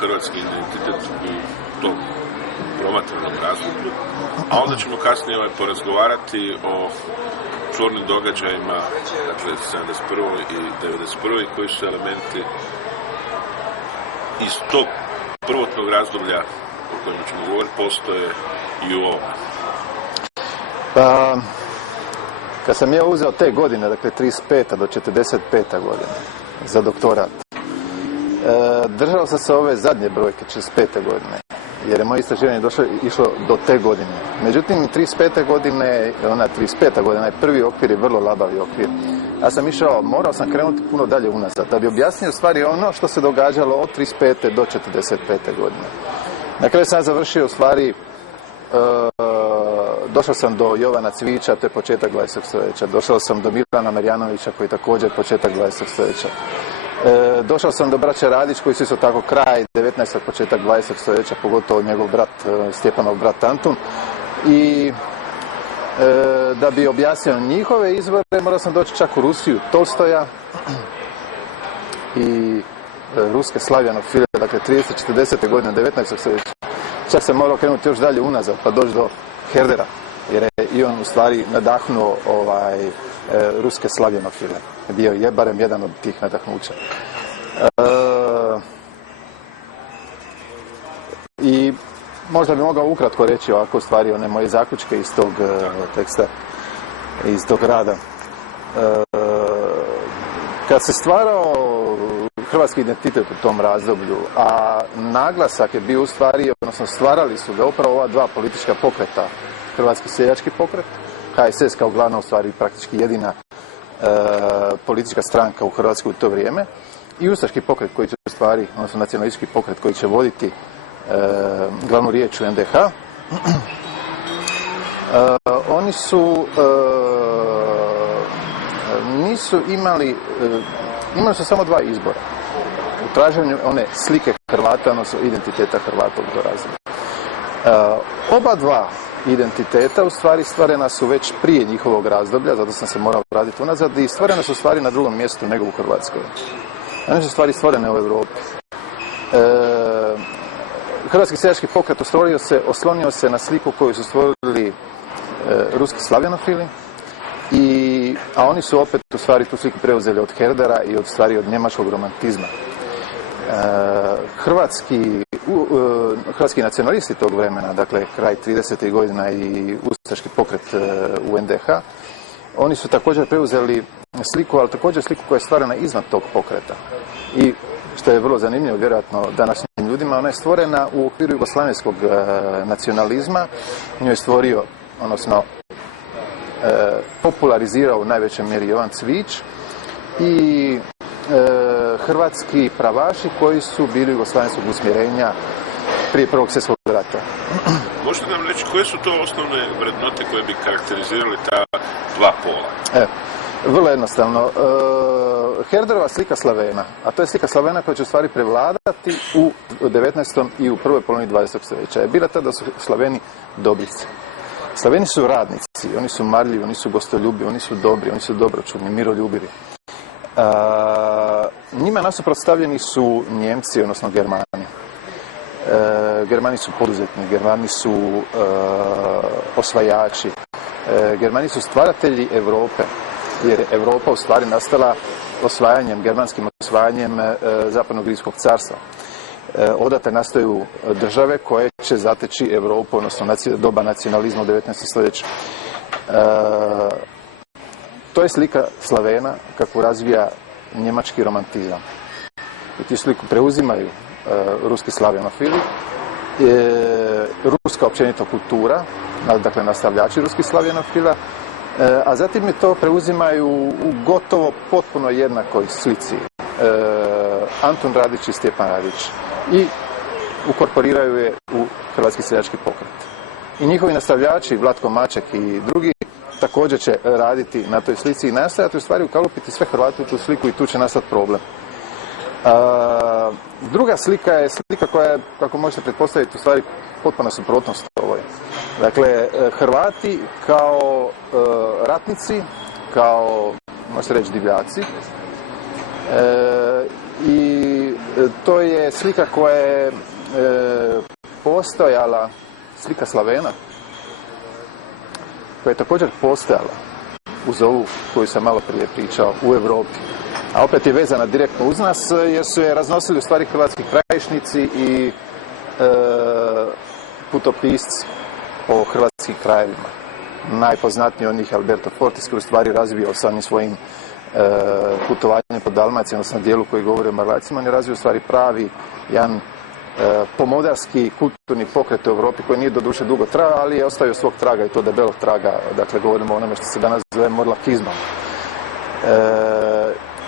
hrvatski identitet u tom promatranom razdoblju, a onda ćemo kasnije porazgovarati o čurnim događajima, dakle 71. i 91. koji su elementi iz tog prvotnog razdoblja o kojem ćemo govoriti postoje i u ovom. Pa, kad sam ja uzeo te godine, dakle 35. do 45. godine za doktorat, držao sam se ove zadnje brojke 45. godine, jer je moje istraživanje išlo do te godine. Međutim, 35. godine, ona 35. godina, prvi okvir je vrlo labavi okvir. Ja sam morao sam krenuti puno dalje unazad, da bi objasnio stvari ono što se događalo od 35. do 45. godine. Na kraju sam završio u stvari, došao sam do Jovana Cvijića, to je početak 20. stoljeća. Došao sam do Milana Marjanovića, koji je također početak 20. stoljeća. Došao sam do braće Radić, koji su isto tako kraj 19. početak 20. stoljeća, pogotovo njegov brat, Stjepanov brat Antun. I da bi objasnio njihove izvore, morao sam doći čak u Rusiju, Tolstoja i ruske slavjanofile, dakle 30-40. godine 19. stoljeća. Čak sam morao krenuti još dalje unazad, pa doći do Herdera, jer je i on u stvari nadahnuo ruske slavjanofile. Bio je barem jedan od tih nadahnuća. I možda bi mogao ukratko reći ovako stvari, one moje zaključke iz tog teksta, iz tog rada. Kad se stvarao hrvatski identitet u tom razdoblju, a naglasak je bio u stvari, odnosno stvarali su ga upravo ova dva politička pokreta, Hrvatski seljački pokret, HSS kao glavna u stvari praktički jedina politička stranka u Hrvatskoj u to vrijeme, i ustaški pokret koji će u stvari, odnosno nacionalistički pokret koji će voditi glavnu riječ u NDH. Oni su nisu imali su samo dva izbora u traženju one slike Hrvata, odnosno identiteta Hrvata u to razdoblju. Oba dva identiteta u stvari stvarena su već prije njihovog razdoblja, zato sam se morao vratiti unazad, i stvarena su stvari na drugom mjestu nego u Hrvatskoj. One su stvari stvorene u Europi. Hrvatski seljački pokret oslonio se na sliku koju su stvorili ruski slavjanofili, a oni su opet u stvari tu sliku preuzeli od Herdera i od njemačkog romantizma. Hrvatski nacionalisti tog vremena, dakle kraj 30. godina i ustaški pokret u NDH, oni su također preuzeli sliku, ali također sliku koja je stvarena izvan tog pokreta. I što je vrlo zanimljivo, vjerojatno današnjim ljudima, ona je stvorena u okviru jugoslavenskog nacionalizma. Nju je stvorio, odnosno popularizirao u najvećoj mjeri Jovan Cvijić i hrvatski pravaši koji su bili jugoslavenskog usmjerenja prije Prvog svjetskog rata. Možete nam reći koje su to osnovne vrednote koje bi karakterizirali ta dva pola? Vrlo jednostavno. Herderova slika Slavena, a to je slika Slavena koja će u stvari prevladati u 19. i u prvoj polovini 20. stoljeća, je bila tada da su Slaveni dobrice. Slaveni su radnici, oni su marljivi, oni su gostoljubivi, oni su dobri, oni su dobročudni, miroljubivi. Njima nasuprotstavljeni su Njemci, odnosno Germani. Germani su poduzetni, Germani su osvajači, Germani su stvaratelji Europe, jer je Europa u stvari nastala germanskim osvajanjem Zapadnog rimskog carstva. Odatle nastaju države koje će zateći Europu, odnosno doba nacionalizma u 19. stoljeću. To je slika Slavena kako razvija njemački romantizam. I tu sliku preuzimaju ruski slavjanofili, ruska općenito kultura, dakle nastavljači ruskih slavjanofila, a zatim je to preuzimaju u gotovo potpuno jednakoj slici Antun Radić i Stjepan Radić i ukorporiraju je u Hrvatski seljački pokret. I njihovi nastavljači, Vlatko Maček i drugi, također će raditi na toj slici i nastojati u stvari ukalupiti sve Hrvate u tu sliku, i tu će nastati problem. Druga slika je slika koja je, kako možete pretpostaviti, u stvari potpuna suprotnost ovoj. Dakle, Hrvati kao ratnici, kao, možete reći, divljaci, i to je slika koja je postojala, slika Slavena, koja je također postojala uz ovu koju sam malo prije pričao u Europi. A opet je vezana direktno uz nas jer su je raznosili u stvari hrvatski krajišnici i putopisci po hrvatskim krajevima. Najpoznatniji od njih je Alberto Fortis koji u stvari razvio sa onim svojim putovanjem po Dalmaciji, odnosno dijelu koji govori o Marlacima. On je razvio u stvari pravi jedan pomodarski kulturni pokret u Europi koji nije doduše dugo trajao, ali je ostavio svog traga i to debelog traga. Dakle, govorimo o onome što se danas zove morlakizmom.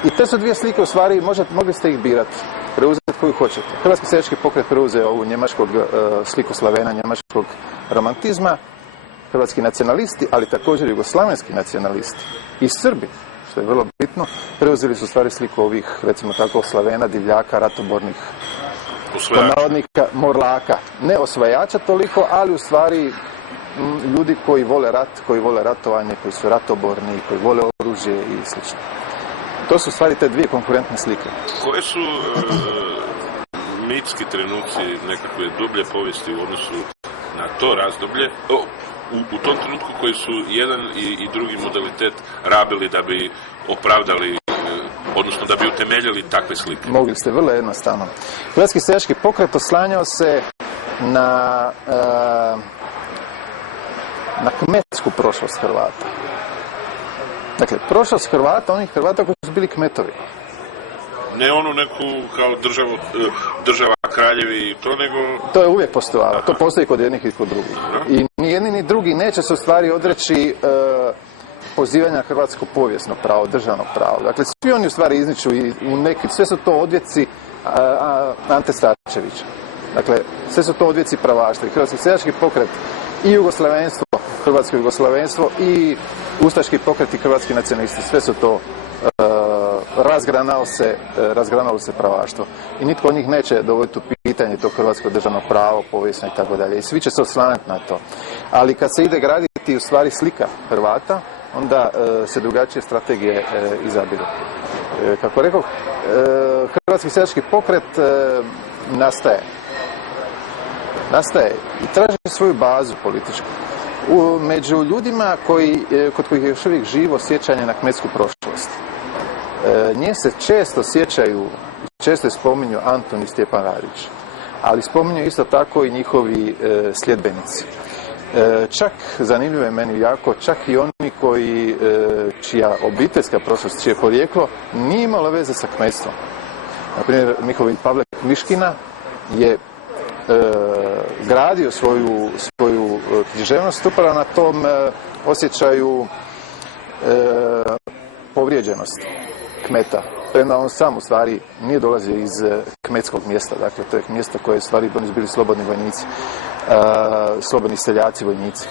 I te su dvije slike u stvari, mogli ste ih birati, preuzeti koju hoćete. Hrvatski seljački pokret preuzeo ovu njemačkog sliku Slavena, njemačkog romantizma, hrvatski nacionalisti, ali također jugoslavenski nacionalisti i Srbi, što je vrlo bitno, preuzeli su u stvari sliku ovih, recimo tako, Slavena, divljaka, ratobornih, navodnika, morlaka. Ne osvajača toliko, ali u stvari ljudi koji vole rat, koji vole ratovanje, koji su ratoborni, koji vole oružje i sl. To su u stvari te dvije konkurentne slike. Koje su mitski trenuci nekakve dublje povijesti u odnosu na to razdoblje, u tom trenutku koji su jedan i drugi modalitet rabili da bi opravdali, odnosno da bi utemeljili takve slike? Mogli ste, vrlo jednostavno. Hrvatski seljački pokret oslanjao se na kmetsku prošlost Hrvata. Dakle, prošlost Hrvata, onih Hrvata koji su bili kmetovi. Ne onu neku kao država kraljevi i to, nego... To je uvijek postojalo. To postoji kod jednih i kod drugih. I ni jedni ni drugi neće se u stvari odreći pozivanja hrvatsko povijesno pravo, državno pravo. Dakle, svi oni u stvari izniču i u neki, sve su to odvjeci Ante Starčevića. Dakle, sve su to odvjeci pravaštva. Hrvatski seljački pokret i jugoslavenstvo, hrvatsko jugoslavenstvo i ustaški pokret i hrvatski nacionalisti. Sve su to razgranalo se pravaštvo. I nitko od njih neće dovoditi u pitanje to hrvatsko državno pravo, povijesno i tako dalje. I svi će se oslanjati na to. Ali kad se ide graditi u stvari slika Hrvata, onda se drugačije strategije izabiru. Kako rekao, hrvatski seljački pokret nastaje i traži svoju bazu političku. Među ljudima kod kojih je još uvijek živo sjećanje na kmetsku prošlost. Nje se često sjećaju, često je spominju Antun i Stjepan Radić, ali spominju isto tako i njihovi sljedbenici. Čak, zanimljivo je meni jako, čak i oni čija obiteljska prošlost, čije porijeklo nije imalo veze sa kmetstvom. Naprimjer, Mihovil Pavle Miškina je gradio svoju književnost upravo na tom osjećaju povrijeđenosti kmeta. Premda on sam u stvari nije dolazio iz kmetskog mjesta, dakle to je mjesto koje je u stvari bili slobodni vojnici, slobodni seljaci vojnici.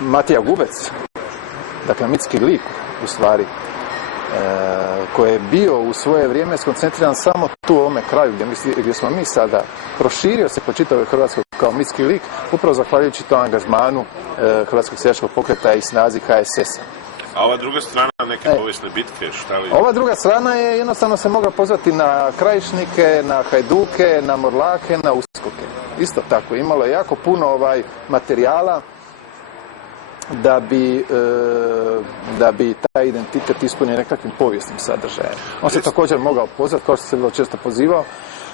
Matija Gubec, dakle mitski lik u stvari, koji je bio u svoje vrijeme skoncentriran samo tu u ovome kraju gdje smo mi sada, proširio se po čitavoj Hrvatskoj kao mitski lik, upravo zahvaljujući tom angažmanu Hrvatskog seljačkog pokreta i snazi HSS-a. A ova druga strana neke povijesne bitke, šta li? Ova druga strana je jednostavno se mogla pozvati na krajišnike, na hajduke, na morlake, na uskoke. Isto tako, imalo je jako puno materijala da bi taj identitet ispunio nekakvim povijesnim sadržajem. On se također mogao pozvati, kao što se vrlo često pozivao,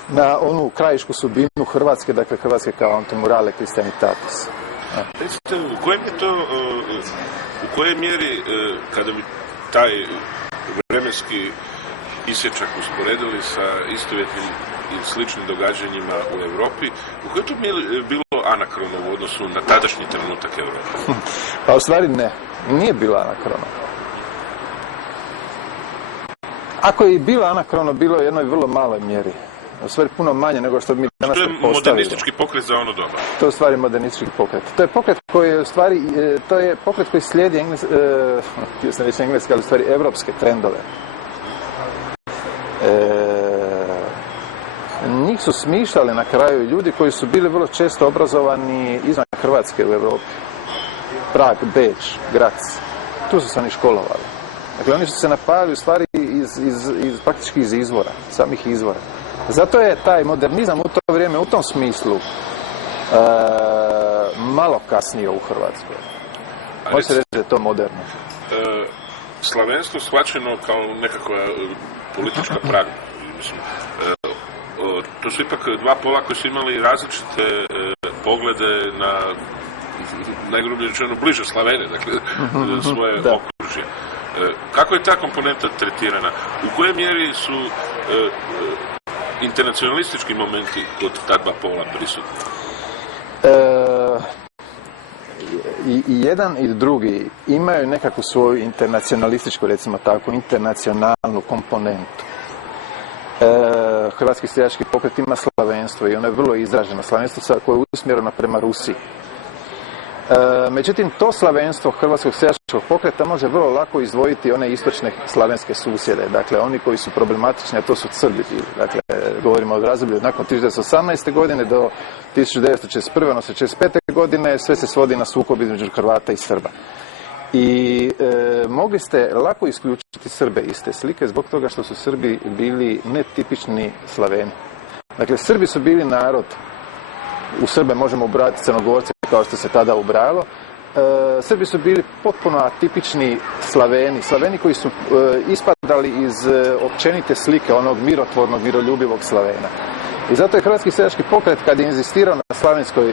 na onu krajišku sudbinu Hrvatske, dakle Hrvatske kao antemurale Christianitatis. U kojoj mjeri, kada bi taj vremenski isječak usporedili sa istovjetnim i sličnim događanjima u Europi, u kojoj to bilo anakrono u odnosu na tadašnji trenutak Europe? Pa u stvari ne, nije bilo anakrono. Ako je i bilo anakrono, bilo je u jednoj vrlo maloj mjeri. U stvari puno manje nego što bi mi danas postavili. To je modernistički pokret za ono doba. To je u stvari modernistički pokret. To je pokret koji je u stvari, to je pokret koji slijedi htio sam reći engleske, ali u stvari evropske trendove. Njih su smišljali na kraju ljudi koji su bili vrlo često obrazovani izvan Hrvatske u Europi. Prag, Beč, Graz. Tu su se oni školovali. Dakle, oni su se napajali u stvari iz praktički iz izvora, samih izvora. Zato je taj modernizam u to vrijeme u tom smislu malo kasnije u Hrvatskoj. Može se reći da je to moderno. Slavenstvo shvaćeno kao nekakva politička pragma. Mislim, to su ipak dva pola koji su imali različite poglede na najgrublje rečeno bliže Slavene, dakle svoje okružje. Kako je ta komponenta tretirana? U kojoj mjeri su internacionalistički momenti kod ta dva pola prisutni? I jedan i drugi imaju nekakvu svoju internacionalističku, recimo tako, internacionalnu komponentu. Hrvatski seljački pokret ima slavenstvo i ono je vrlo izraženo. Slavenstvo koje je usmjereno prema Rusiji. Međutim, to slavenstvo Hrvatskog seljačkog pokreta može vrlo lako izdvojiti one istočne slavenske susjede. Dakle, oni koji su problematični, a to su Srbi bili. Dakle, govorimo o razdoblju nakon 1918. godine do 1941. odnosno 1945. godine, sve se svodi na sukob između Hrvata i Srba. I mogli ste lako isključiti Srbe iz te slike zbog toga što su Srbi bili netipični Slaveni. Dakle, Srbi su bili narod, u Srbe možemo ubrati Crnogorce kao što se tada ubrajalo. Srbi su bili potpuno atipični Slaveni, Slaveni koji su ispadali iz općenite slike onog mirotvornog, miroljubivog Slavena. I zato je Hrvatski seljački pokret, kad je inzistirao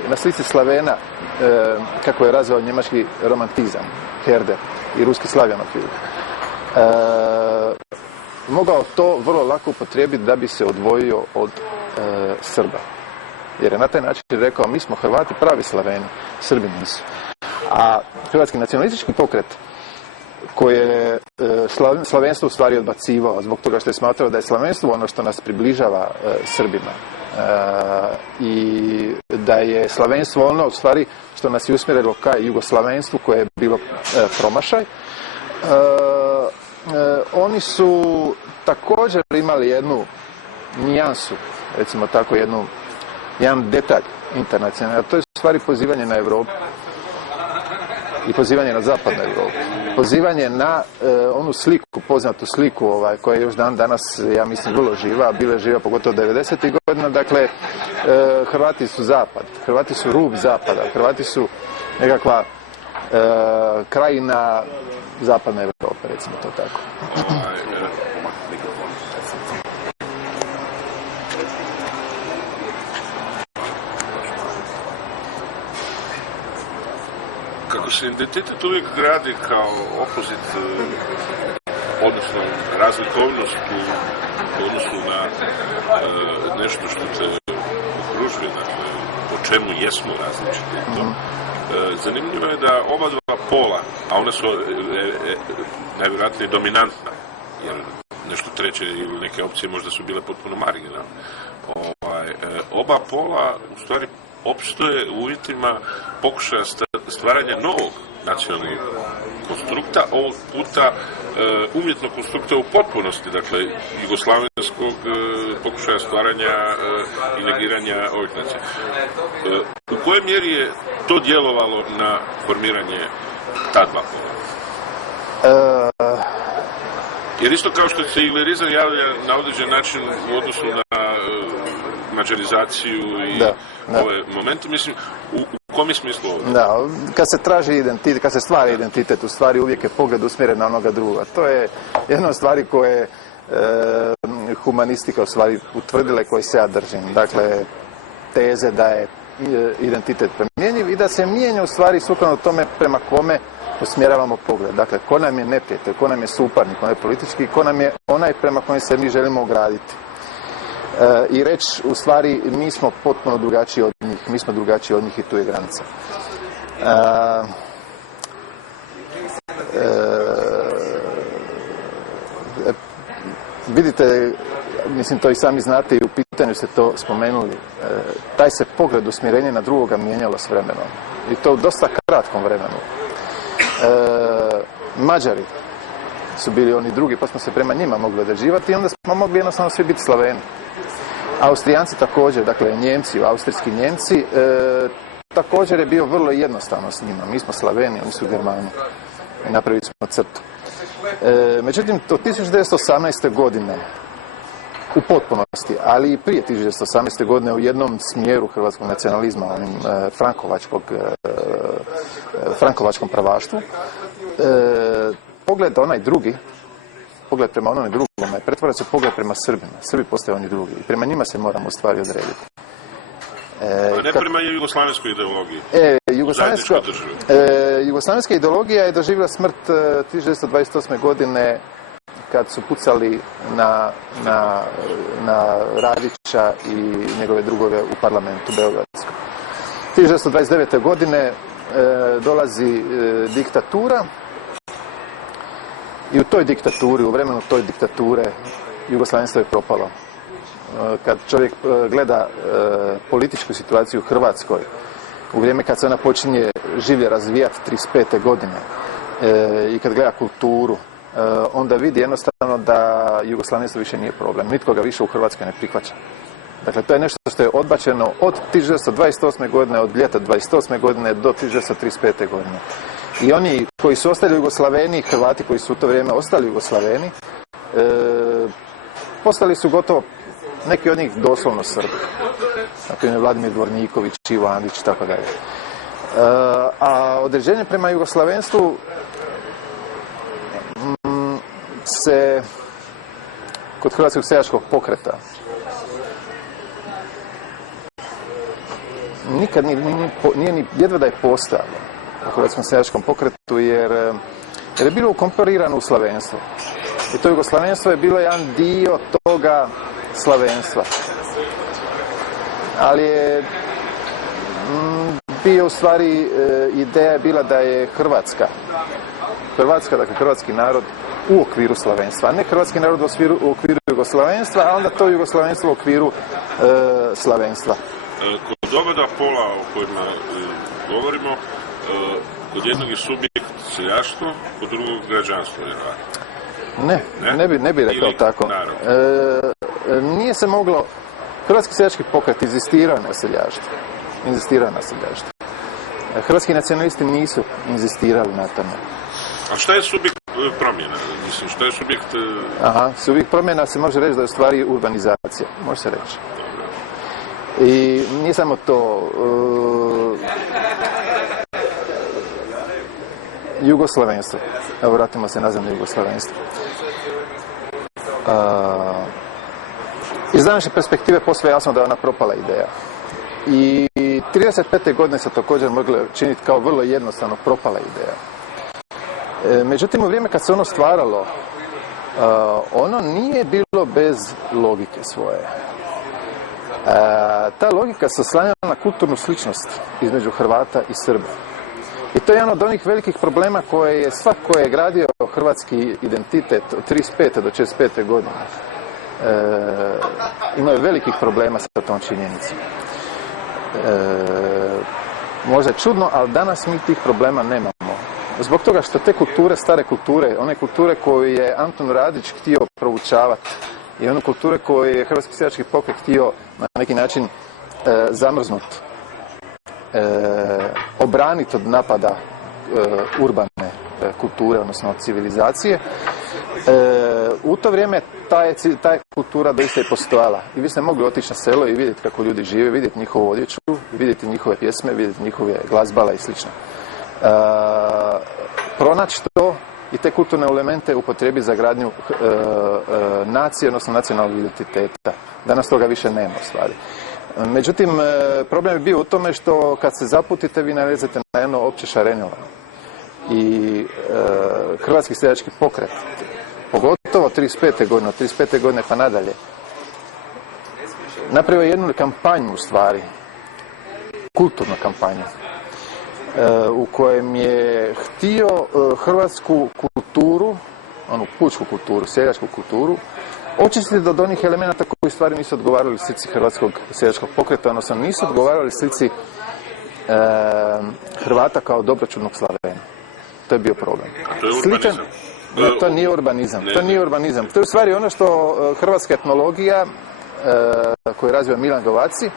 na slici Slavena, kako je razvio njemački romantizam, Herder i ruski slavjanofil, mogao to vrlo lako upotrijebiti da bi se odvojio od Srba. Jer je na taj način rekao, mi smo Hrvati pravi Slaveni, Srbi nisu. A Hrvatski nacionalistički pokret, koji je slavenstvo u stvari odbacivao zbog toga što je smatrao da je slavenstvo ono što nas približava Srbima i da je slavenstvo ono u stvari što nas je usmjerilo ka jugoslavenstvu koje je bilo promašaj. Oni su također imali jednu nijansu, recimo tako jedan detalj internacionalni, a to je u stvari pozivanje na Europu i pozivanje na zapadnu Europu. Pozivanje na onu sliku, poznatu sliku koja je još danas, ja mislim, vrlo živa, bila je živa pogotovo 90. godina. Dakle, Hrvati su zapad, Hrvati su rub zapada, Hrvati su nekakva krajina zapadne Europe, recimo to tako. Kako se identitet uvijek gradi kao opozit, odnosno razlikovnost u odnosu na nešto što te okružuje, dakle, po čemu jesmo različiti. Zanimljivo je da oba dva pola, a one su najvjerojatnije dominantna, jer nešto treće ili neke opcije možda su bile potpuno marginalne. Oba pola u stvari opstoje u uvjetima pokušaja stvaranja novog nacionalnog konstrukta, ovog puta umjetnog konstrukta u potpunosti, dakle, jugoslavenskog pokušaja stvaranja i negiranja ovih nacija. U kojoj mjeri je to djelovalo na formiranje ta dva pola? Jer isto kao što se ilirizam javlja na određen način u odnosu na mađarizaciju i ove momente, mislim, u kom je smislu ovdje? Da, kad se traži identitet, kad se stvara identitet, u stvari uvijek je pogled usmjeren na onoga druga. To je jedna od stvari koje humanistika u stvari utvrdila i koje se ja držim. Dakle, teze da je identitet promjenjiv i da se mijenja u stvari sukladno tome prema kome usmjeravamo pogled. Dakle, ko nam je neprijatelj, ko nam je suparnik, ko nam je politički, ko nam je onaj prema kojem se mi želimo ograditi. I reći, u stvari, mi smo potpuno drugačiji od njih, mi smo drugačiji od njih i tu je granica. Vidite, mislim, to i sami znate i u pitanju ste to spomenuli, taj se pogled usmjerenja na drugoga mijenjalo s vremenom. I to u dosta kratkom vremenu. Mađari su bili oni drugi, pa smo se prema njima mogli određivati i onda smo mogli jednostavno svi biti Slaveni. Austrijanci također, dakle Njemci, austrijski Njemci, također je bio vrlo jednostavno s njima. Mi smo Slaveni, oni su Germani. I napravili smo crtu. Međutim, od 1918. godine u potpunosti, ali i prije 1918. godine u jednom smjeru hrvatskog nacionalizma, onim frankovačkom pravaštvu, pogled onaj drugi, pogled prema onome drugome, pretvara se pogled prema Srbima. Srbi postaju oni drugi i prema njima se moramo u stvari odrediti. Ne prema jugoslavenskoj ideologiji. Jugoslavenska ideologija je doživjela smrt 1928. godine kad su pucali na Radića i njegove drugove u parlamentu Beogradskom. 1929. godine dolazi diktatura i u toj diktaturi, u vremenu toj diktature, jugoslavenstvo je propalo. Kad čovjek gleda političku situaciju u Hrvatskoj, u vrijeme kad se ona počinje življe razvijati 35. godine i kad gleda kulturu, onda vidi jednostavno da jugoslavenstvo više nije problem. Nitko ga više u Hrvatskoj ne prihvaća. Dakle, to je nešto što je odbačeno od 1928. godine, od ljeta 28. godine do 1935. godine. I oni koji su ostali u Jugoslaveni, Hrvati koji su u to vrijeme ostali u Jugoslaveni, postali su gotovo neki od njih doslovno Srbi. Dakle, Vladimir Dvorniković, Ivo Andrić i tako dalje. A određenje prema jugoslavenstvu se kod Hrvatskog seljačkog pokreta nikad nije ni jedva da je postojalo u Hrvatskom seljačkom pokretu jer je bilo ukomporirano u slavenstvo. I to jugoslavenstvo je bilo jedan dio toga slavenstva. Ali je bio u stvari ideja je bila da je Hrvatska, dakle hrvatski narod u okviru slavenstva, a ne hrvatski narod u okviru jugoslavenstva, a onda to jugoslavenstvo u okviru slavenstva. Kod oba dva pola o kojima govorimo, kod jednog je subjekt seljaštvo, kod drugog građanstvo je narod. Ne bi rekao tako. Nije se moglo, Hrvatski seljački pokret inzistirao na seljaštvu. Hrvatski nacionalisti nisu inzistirali na tome. A šta je subjekt promjena? Mislim, šta je subjekt... Subjekt promjena se može reći da je u stvari urbanizacija. Može se reći. I nije samo to. Jugoslavenstvo. Evo, vratimo se nazad na jugoslavenstvo. Iz današnje perspektive posve jasno da je ona propala ideja. I 35. godine se također moglo činiti kao vrlo jednostavno propala ideja. Međutim, u vrijeme kad se ono stvaralo, ono nije bilo bez logike svoje. Ta logika se oslanjala na kulturnu sličnost između Hrvata i Srba. I to je jedan od onih velikih problema koje je svako je gradio hrvatski identitet od 35. do 45. godine. Imao je velikih problema sa tom činjenicom. Možda je čudno, ali danas mi tih problema nemamo. Zbog toga što te kulture, stare kulture, one kulture koju je Antun Radić htio proučavati i one kulture koje je Hrvatski seljački pokret htio na neki način zamrznuti, obraniti od napada urbane kulture, odnosno civilizacije. U to vrijeme ta je kultura doista i postojala. I vi ste mogli otići na selo i vidjeti kako ljudi žive, vidjeti njihovu odjeću, vidjeti njihove pjesme, vidjeti njihove glazbala i slično. Pronaći to i te kulturne elemente upotrebi za gradnju nacije, odnosno nacionalnog identiteta. Danas toga više nema u stvari. Međutim, problem je bio u tome što kad se zaputite, vi nalazite na jedno opće šarenilo. I Hrvatski seljački pokret, pogotovo 35. godine, od 35. godine pa nadalje, napravio jednu kampanju u stvari, kulturnu kampanju, u kojem je htio hrvatsku kulturu, onu pučku kulturu, seljačku kulturu, očistiti od onih elemenata koji u stvari nisu odgovarali slici Hrvatskog seljačkog pokreta, odnosno nisu odgovarali slici Hrvata kao dobročudnog Slavena. To je bio problem. To je urbanizam. To nije urbanizam. To nije urbanizam. To je u stvari ono što hrvatska etnologija, koju razvija Milan Govaci,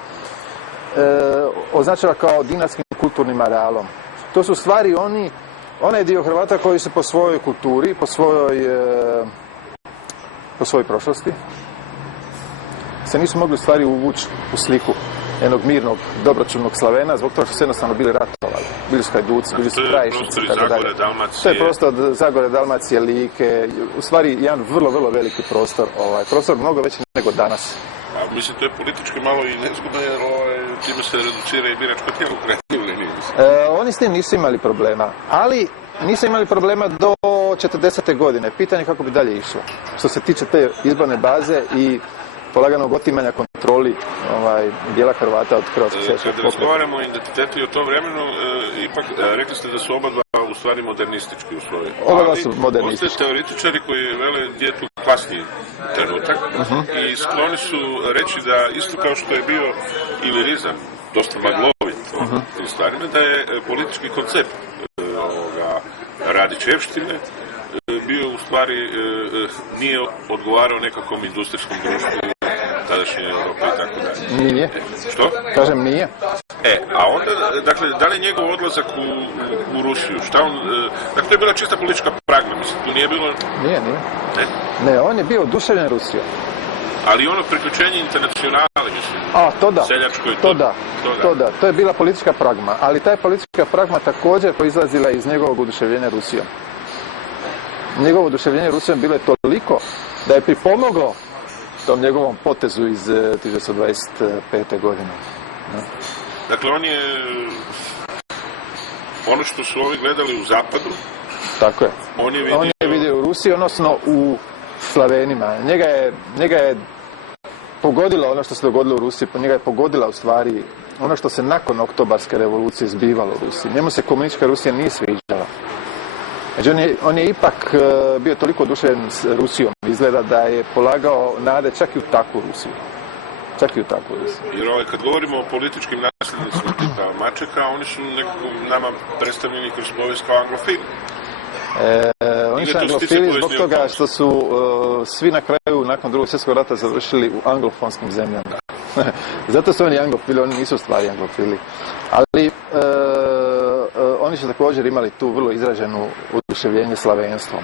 označava kao dinarskim kulturnim arealom. To su stvari oni onaj dio Hrvata koji su po svojoj kulturi, po svojoj prošlosti, se nisu mogli stvari uvući u sliku jednog mirnog, dobročudnog Slavena, zbog toga što su jednostavno bili ratovali. Bili su Hajduci, bili su Krajišnici, tako dalje. To je prostor Zagore, Dalmacije, Like, u stvari jedan vrlo, vrlo veliki prostor, prostor mnogo veći nego danas. A mislim, to je politički malo i nezgodno, jer time se reducira i biračko tijelo u krajnjoj liniji. Oni s tim nisu imali problema, ali nisu imali problema do 40. godine. Pitanje kako bi dalje išlo. Što se tiče te izborne baze i polaganog otimanja kontroli dijela Hrvata od Hrvatskog seljačkog pokreta. Kada razgovaramo o identitetu i o tom vremenu, ipak rekli ste da su oba dva u stvari modernistički u svojoj. Oba dva su modernistički. Postoje teoretičari koji vele gdje je tu klasniji trenutak i skloni su reći da isto kao što je bio ilirizam, dosta maglovit u stvarima, da je politički koncept Radićevštine bio u stvari nije odgovarao nekakvom industrijskom društvu tadašnje Europe i tako dalje. Nije. Što? Kažem nije. A onda, dakle, da li je njegov odlazak u Rusiju? Šta on, dakle, to je bila čista politička pragma, mislim, tu nije bilo... Nije. Ne, on je bio oduševljen Rusijom. Ali ono priključenje internacionale, mislim, to da. Seljačko i to da. To je bila politička pragma, ali ta politička pragma također proizlazila iz njegovog oduševljenja Rusijom. Njegovo oduševljenje Rusijom bilo je toliko da je pripomoglo tom njegovom potezu iz 1925. godine. Dakle, on je ono što su ovi gledali u zapadu. Tako je. On je vidio u Rusiji, odnosno u Slavenima. Njega je pogodilo ono što se dogodilo u Rusiji, njega je pogodila u stvari ono što se nakon Oktobarske revolucije zbivalo u Rusiji. Njemu se komunistička Rusija nije sviđala. Znači, on je ipak bio toliko oduševljen s Rusijom, izgleda da je polagao nade čak i u takvu Rusiju. Jer kad govorimo o političkim nasljednicima tipa Mačeka, oni su nekako nama predstavljeni kroz povijest kao anglofili. Oni su anglofili zbog toga što su svi na kraju, nakon Drugog svjetskog rata, završili u anglofonskim zemljama. Zato su oni anglofili, oni nisu stvari anglofili. Ali oni su također imali tu vrlo izraženu oduševljenje slavenstvom.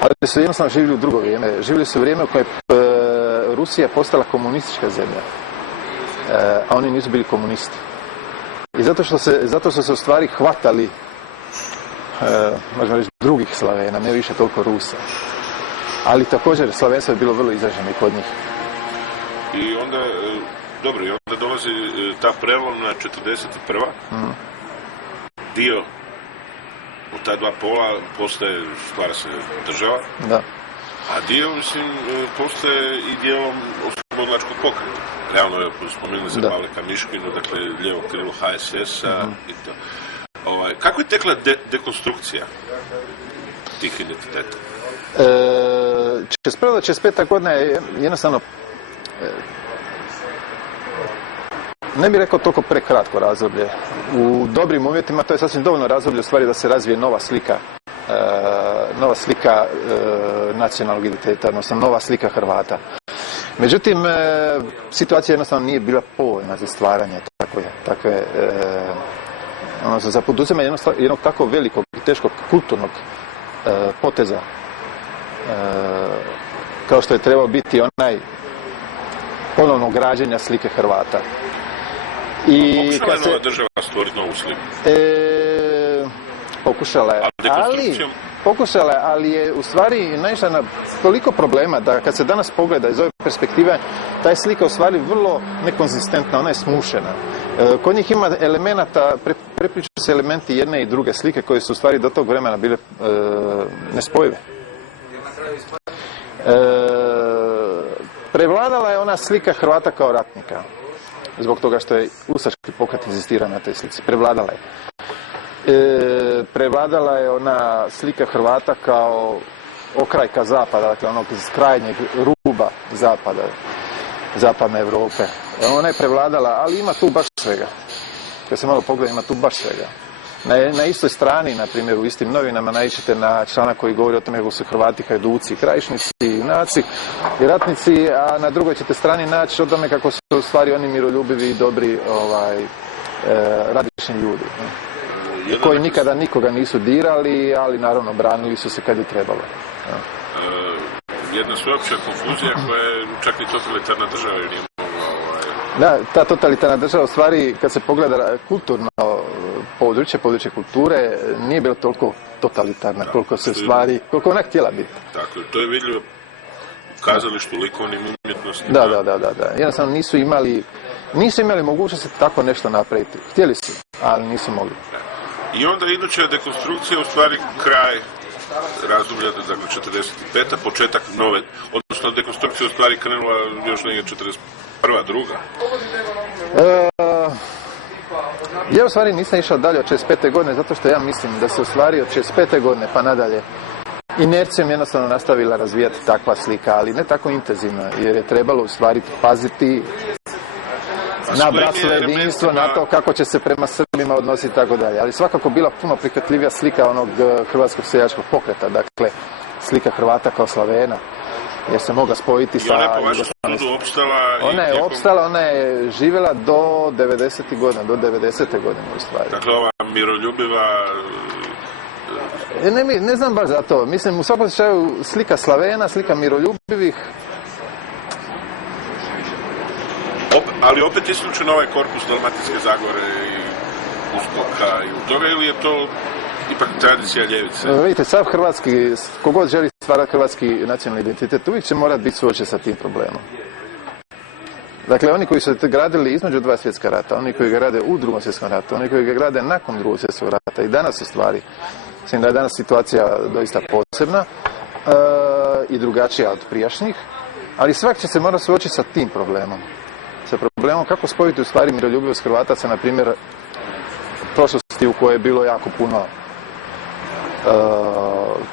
Ali su jednostavno živjeli u drugo vrijeme. Živjeli su u vrijeme u kojem Rusija postala komunistička zemlja. A oni nisu bili komunisti. I zato što se u stvari hvatali možemo reći drugih Slavena, ne više toliko Rusa. Ali također slavenstvo je bilo vrlo izraženo i kod njih. I onda, dobro, i onda dolazi ta prelomna 41. Dio od ta dva pola postaje, stvara se država. Da. A dio, mislim, postaje i dijelom oslobodilačkog pokreta. Realno je, spomenuli se Pavlika Miškinu, dakle, lijevo krilo HSS-a i to. Kako je tekla dekonstrukcija tih identiteta? 41. do 45. godina je jednostavno ne bih rekao toliko prekratko razdoblje. U dobrim uvjetima to je sasvim dovoljno razdoblje u stvari da se razvije nova slika nacionalnog identiteta, odnosno nova slika Hrvata. Međutim, situacija jednostavno nije bila povoljna za stvaranje takve odnosno za poduzimanje jednog tako velikog i teškog kulturnog poteza kao što je trebao biti onaj ponovno građenja slike Hrvata. Pokušala je nova država stvoriti novu sliku? Pokušala je, ali je u stvari naišla na toliko problema da kad se danas pogleda iz ove perspektive, ta je slika u stvari vrlo nekonzistentna, ona je smušena. Kod njih ima elemenata, prepliču se elementi jedne i druge slike koje su u stvari do tog vremena bile nespojive. Prevladala je ona slika Hrvata kao ratnika, zbog toga što je ustaški pokret inzistirao na toj slici. Prevladala je. Prevladala je ona slika Hrvata kao okrajka zapada, dakle onog iz krajnjeg ruba zapada, zapadne Europe. Ona je prevladala, ali ima tu baš svega. Kad se malo pogleda, ima tu baš svega. Na istoj strani, na primjer, u istim novinama naiđete na članak koji govori o tome kako su Hrvati Hajduci, Krajišnici, junaci i ratnici, a na drugoj ćete strani naći o tome kako su u stvari oni miroljubivi i dobri radišni ljudi. koji nikada nikoga nisu dirali, ali naravno branili su se kad je trebalo. Jedna sveopća konfuzija koja je čak i totalitarna država nije mogla... Da, ta totalitarna država u stvari, kad se pogleda kulturno područje kulture, nije bila toliko totalitarna koliko se stvari, koliko ona htjela biti. Tako, to je vidljivo u kazalištu, likovnim umjetnostima. Da. Jednostavno nisu imali mogućnosti tako nešto napraviti. Htjeli su, ali nisu mogli. I onda iduća dekonstrukcija, u stvari kraj razdoblja, dakle 45. početak nove, odnosno dekonstrukcija u stvari krenula još negdje 41. druga. Ja u stvari nisam išao dalje od 65. godine, zato što ja mislim da se u stvari od 65. godine pa nadalje inercijom jednostavno nastavila razvijati takva slika, ali ne tako intenzivno, jer je trebalo u stvari paziti na bratstvo, jedinstvo, na to kako će se prema Srbima odnositi i tako dalje. Ali svakako bila puno prihvatljivija slika onog hrvatskog seljačkog pokreta, dakle slika Hrvata kao Slavena, jer se mogla spojiti sa... I ona je po vašem sudu opstala... Ona je živjela do 90. godina, do 90. godine u stvari. Dakle, ova miroljubiva... Ne znam baš za to. Mislim, u svakom slučaju slika Slavena, slika miroljubivih. Ali opet isključeno ovaj korpus Dalmatinske Zagore i Uskoka i u toga, ili je to ipak tradicija ljevice? Vidite, sav hrvatski, kogod želi stvarati hrvatski nacionalni identitet, uvijek će morati biti suočen sa tim problemom. Dakle, oni koji su gradili između dva svjetska rata, oni koji ga rade u drugom svjetskom ratu, oni koji ga grade nakon drugog svjetskog rata i danas u stvari, mislim da je danas situacija doista posebna i drugačija od prijašnjih, ali svak će se morati suočiti sa tim problemom. Sa problemom kako spojiti u stvari miroljubivost Hrvata sa, na primjer, prošlosti u kojoj je bilo jako puno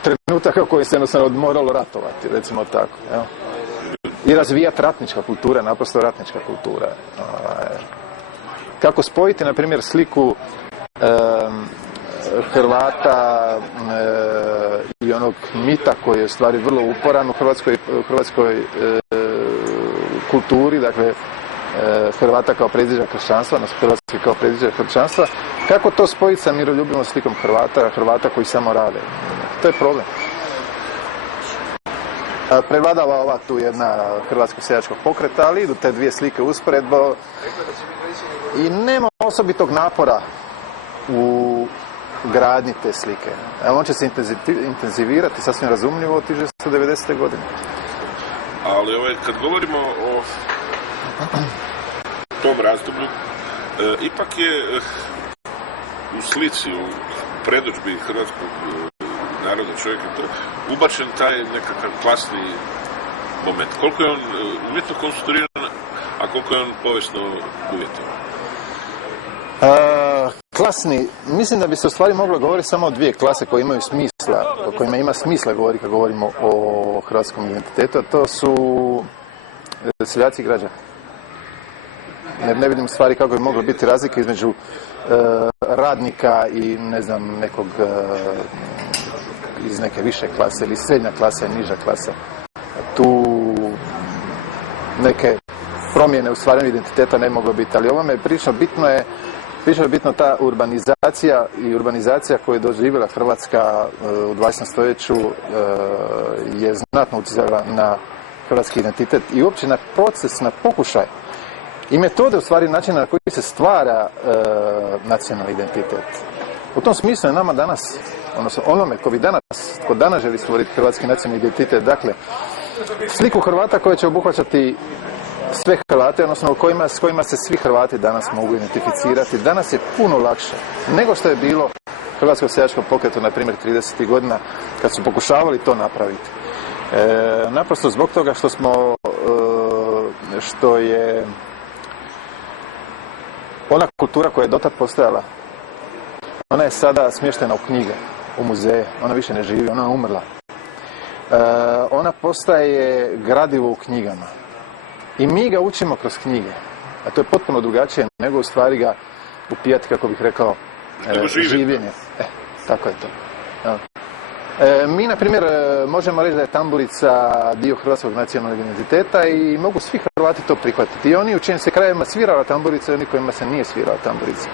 trenutaka koji se jednostavno moralo ratovati, recimo tako. Evo. I razvijati ratnička kultura, naprosto ratnička kultura. Kako spojiti, na primjer, sliku Hrvata i onog mita koji je u stvari vrlo uporan u hrvatskoj kulturi, dakle Hrvata kao predviđa kršćanstva, odnosno Hrvatske kao predviđa kršćanstva, kako to spojiti sa miroljubivom slikom Hrvata koji samo rade. To je problem. Prevladava ova tu jedna hrvatskog seljačkog pokreta, ali idu te dvije slike usporedbo i nema osobitog napora u gradnji te slike. On će se intenzivirati, sasvim razumljivo, od 1990. godine. Ali kad govorimo o tom razdoblju, ipak je u slici, u predodžbi hrvatskog naroda čovjeka to ubačen taj nekakav klasni moment. Koliko je on umjetno konstruiran, a koliko je on povijesno uvjetovan? Klasni, mislim da bi se u stvari moglo govoriti samo o dvije klase koje imaju smisla, o kojima ima smisla govoriti kad govorimo o hrvatskom identitetu, a to su seljaci i građani. Jer ne vidim stvari kako bi moglo biti razlike između radnika i ne znam nekog iz neke više klase ili srednja klasa i niža klasa. Tu neke promjene u stvaranju identiteta ne moglo biti, ali ovome prilično bitno ta urbanizacija koju je doživjela Hrvatska u 20. stoljeću je znatno utjecala na hrvatski identitet i uopće na proces, na pokušaj i metode, u stvari načina na koji se stvara nacionalni identitet. U tom smislu je nama danas, odnosno onome ko danas želi stvoriti hrvatski nacionalni identitet, dakle, sliku Hrvata koja će obuhvaćati sve Hrvate, odnosno s kojima se svi Hrvati danas mogu identificirati, danas je puno lakše nego što je bilo hrvatskog seljačkom pokretu, na primjer, 30. godina, kad su pokušavali to napraviti. Naprosto zbog toga što je ona kultura koja je dotad postojala, ona je sada smještena u knjige, u muzeje, ona više ne živi, ona je umrla. Ona postaje gradivo u knjigama. I mi ga učimo kroz knjige. A to je potpuno drugačije nego u stvari ga upijati, kako bih rekao, življenje. Tako je to. Mi, na primjer, možemo reći da je tamburica dio hrvatskog nacionalnog identiteta i mogu svi Hrvati to prihvatiti. I oni u čijim se krajevima svirala tamburica i oni kojima se nije svirala tamburica.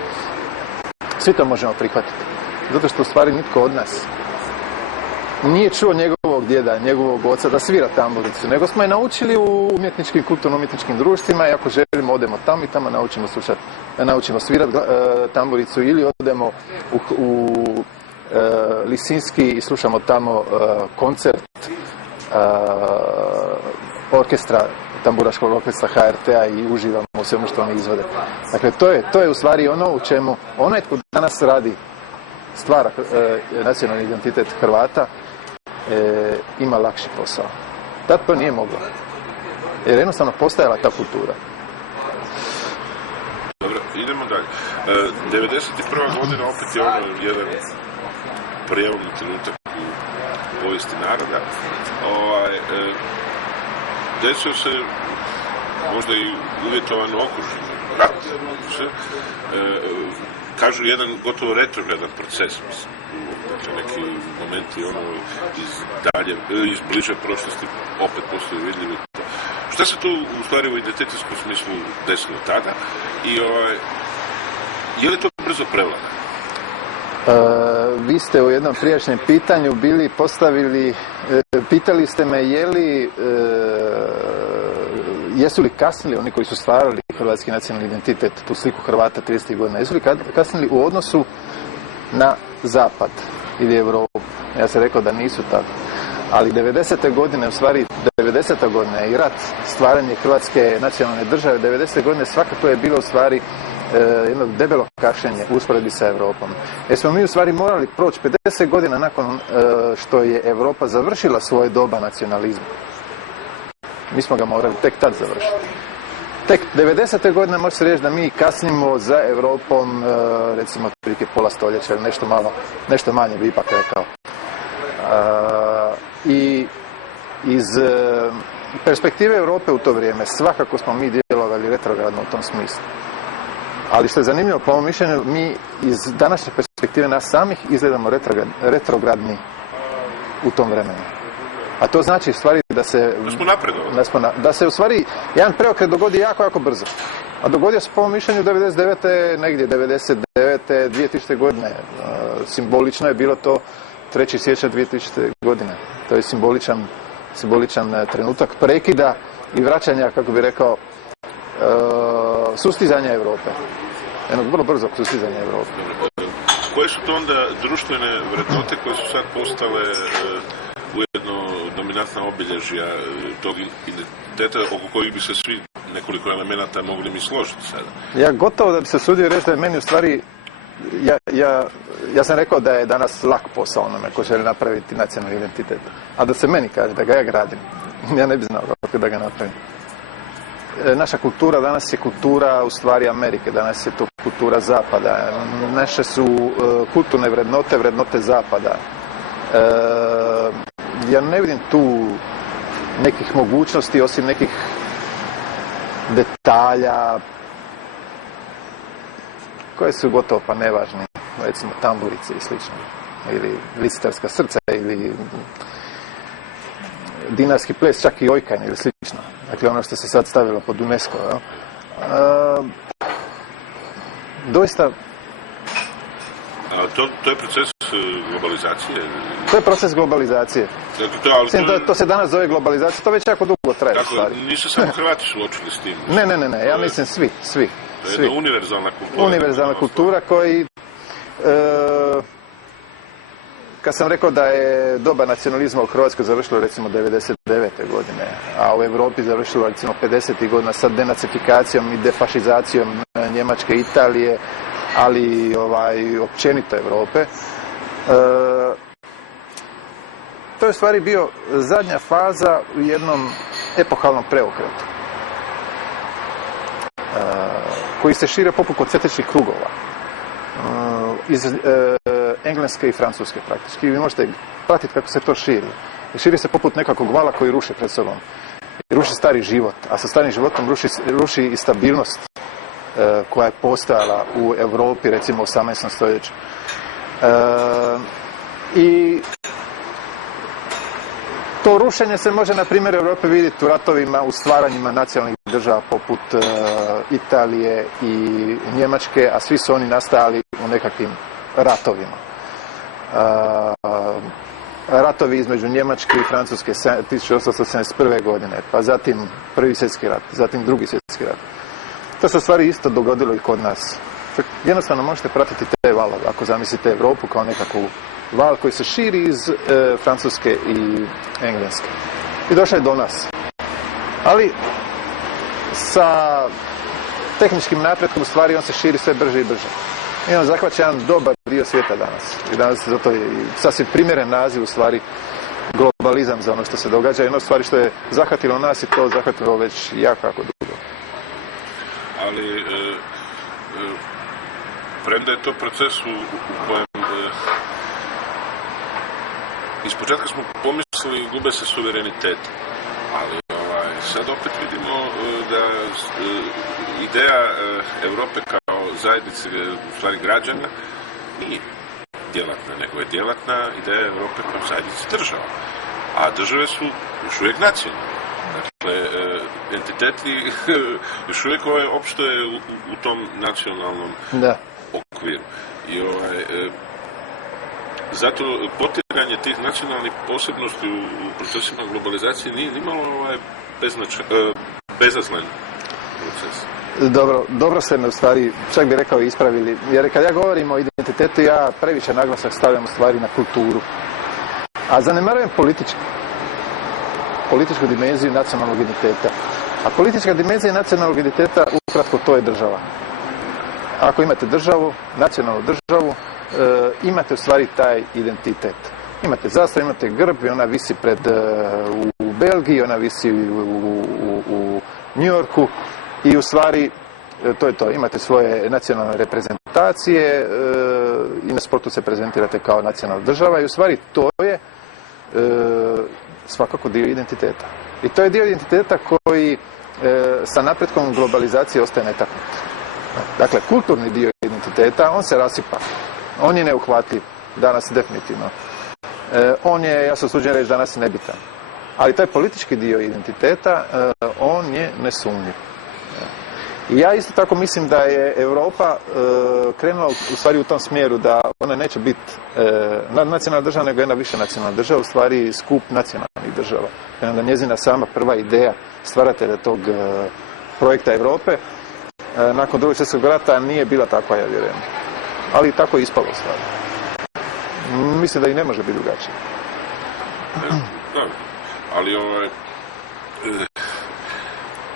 svi to možemo prihvatiti. Zato što u stvari nitko od nas nije čuo njegovog djeda, njegovog oca da svira tamburicu, nego smo je naučili u umjetničkim, kulturno-umjetničkim društvima i ako želimo odemo tamo i tamo naučimo svirati tamburicu ili odemo u Lisinski i slušamo tamo koncert orkestra, tamburaškog orkestra HRT-a i uživamo u svemu što oni izvode. Dakle, to je u stvari ono u čemu onaj tko danas radi stvara nacionalni identitet Hrvata ima lakši posao. Tad to nije moglo. Jer jednostavno postajala ta kultura. Dobro, idemo dalje. 91. godina opet je ono jedan prijelomni trenutak u povijesti naroda. Desio se možda i uvjetovan okružen rat. Kažu jedan gotovo retrogradan proces, mislim. Dakle, neki momenti iz bliže prošlosti opet postoji vidljivi. Šta se tu u stvari u identitetskom smislu desilo tada i je li to brzo prevlada? Vi ste u jednom prijašnjem pitanju bili pitali ste me jesu li kasnili oni koji su stvarali hrvatski nacionalni identitet, tu sliku Hrvata 30. godina, jesu li kasnili u odnosu na Zapad ili Europu? Ja sam rekao da nisu tako. Ali 90. godine, u stvari 90. godina i rat, stvaranje Hrvatske nacionalne države, 90. godine svakako je bilo u stvari jedno debelo kašenje u usporedbi sa Europom. Jer smo mi u stvari morali proći 50 godina nakon što je Europa završila svoje doba nacionalizma. Mi smo ga morali tek tad završiti. Tek 90. godine može se reći da mi kasnimo za Europom, recimo otprilike pola stoljeća ili nešto manje bi ipak rekao. I iz perspektive Europe u to vrijeme svakako smo mi djelovali retrogradno u tom smislu. Ali što je zanimljivo, po mom mišljenju, mi iz današnje perspektive nas samih izgledamo retrogradni u tom vremenu. A to znači u stvari da smo napredovali. Da se u stvari jedan preokret dogodi jako, jako brzo. A dogodio se po mom mišljenju 99. negdje 99. 2000. godine. Simbolično je bilo to 3. siječnja 2000. godine. To je simboličan trenutak prekida i vraćanja, kako bi rekao, sustizanja Europe. Jednog vrlo brzog sustizanja Europe. Koje su to onda društvene vrednote koje su sad postale ujedno dominantna obilježja tog identiteta oko kojih bi se svi nekoliko elemenata mogli mi složiti sada? Ja gotovo da bi se sudio reći da je meni u stvari ja sam rekao da je danas lak posao onome ko želi napraviti nacionalni identitet. A da se meni kaže da ga ja gradim, ja ne bi znao kako da ga napravim. Naša kultura danas je kultura u stvari Amerike, danas je to kultura Zapada. Naše su kulturne vrednote Zapada. Ja ne vidim tu nekih mogućnosti osim nekih detalja koje su gotovo pa nevažni, recimo tamburice i slično, ili licitarska srca, ili dinarski ples, čak i ojkanje ili slično. Dakle, ono što se sad stavilo pod UNESCO. Doista... To je proces globalizacije? To je proces globalizacije. To se danas zove globalizacija, to već jako dugo traje. Tako, nisu samo Hrvati suočili s tim? Ne, ja mislim svi. To je jedna univerzalna kultura. Univerzalna kultura koji... Kad sam rekao da je doba nacionalizma u Hrvatskoj završilo recimo 99. godine, a u Europi završilo recimo 50. godina sa denacifikacijom i defašizacijom Njemačke, Italije, ali općenito Europe. To je u stvari bio zadnja faza u jednom epohalnom preokretu koji se šire poput koncentričnih krugova iz Engleske i Francuske praktički. Vi možete pratiti kako se to širi. Širi se poput nekakvog vala koji ruši pred sobom. Ruši stari život, a sa starim životom ruši i stabilnost koja je postojala u Europi, recimo u 18. stoljeću. I To rušenje se može na primjer Europe vidjeti u ratovima, u stvaranjima nacionalnih država poput Italije i Njemačke, a svi su oni nastajali u nekakvim ratovima. Ratovi između Njemačke i Francuske 1871. godine, pa zatim Prvi svjetski rat, zatim Drugi svjetski rat. To se u stvari isto dogodilo i kod nas. Jednostavno možete pratiti te valove, ako zamislite Europu kao nekakvu val koji se širi iz Francuske i Engleske. I došao je do nas. Ali sa tehničkim napretkom u stvari on se širi sve brže i brže. I on zahvaća jedan dobar dio svijeta danas. I danas zato je sasvim primjeren naziv u stvari globalizam za ono što se događa. Jedno stvari što je zahvatilo nas i to zahvatilo već jako dugo. Ali premda je to proces u kojem ispočetka smo pomislili gube se suverenitet, ali sad opet vidimo da ideja Europe kao zajednice, u stvari građana, nije djelatna, nego je djelatna ideja Europe kao zajednice država. A države su još uvijek nacionalne. Dakle, entiteti još uvijek opstoje u tom nacionalnom okviru. I zato potiranje tih nacionalnih posebnosti u procesima globalizacije nije nimalo bezazlen proces. Dobro ste me u stvari, čak bih rekao, ispravili. Jer kad ja govorim o identitetu, ja previše naglasak stavljam u stvari na kulturu. A zanemarujem političku dimenziju nacionalnog identiteta. A politička dimenzija nacionalnog identiteta, ukratko, to je država. Ako imate državu, nacionalnu državu, imate u stvari taj identitet. Imate zastavu, imate grb i ona visi u Belgiji, ona visi u New Yorku i u stvari to je to. Imate svoje nacionalne reprezentacije i na sportu se prezentirate kao nacionalna država i u stvari to je svakako dio identiteta. I to je dio identiteta koji sa napretkom globalizacije ostaje netaknut. Dakle, kulturni dio identiteta, on se rasipa. On je neuhvatljiv, danas definitivno. On je, ja se usuđujem reći, danas nebitan. Ali taj politički dio identiteta, on je nesumnjiv. I ja isto tako mislim da je Europa krenula u stvari u tom smjeru da ona neće biti nadnacionalna država, nego jedna više nacionalna država, u stvari skup nacionalnih država. Jer onda njezina sama prva ideja stvaratelja tog projekta Europe nakon Drugog svjetskog rata nije bila takva, ja vjerujem. Ali tako je ispalo u stvari. Mislim da i ne može biti drugačije. Da, ali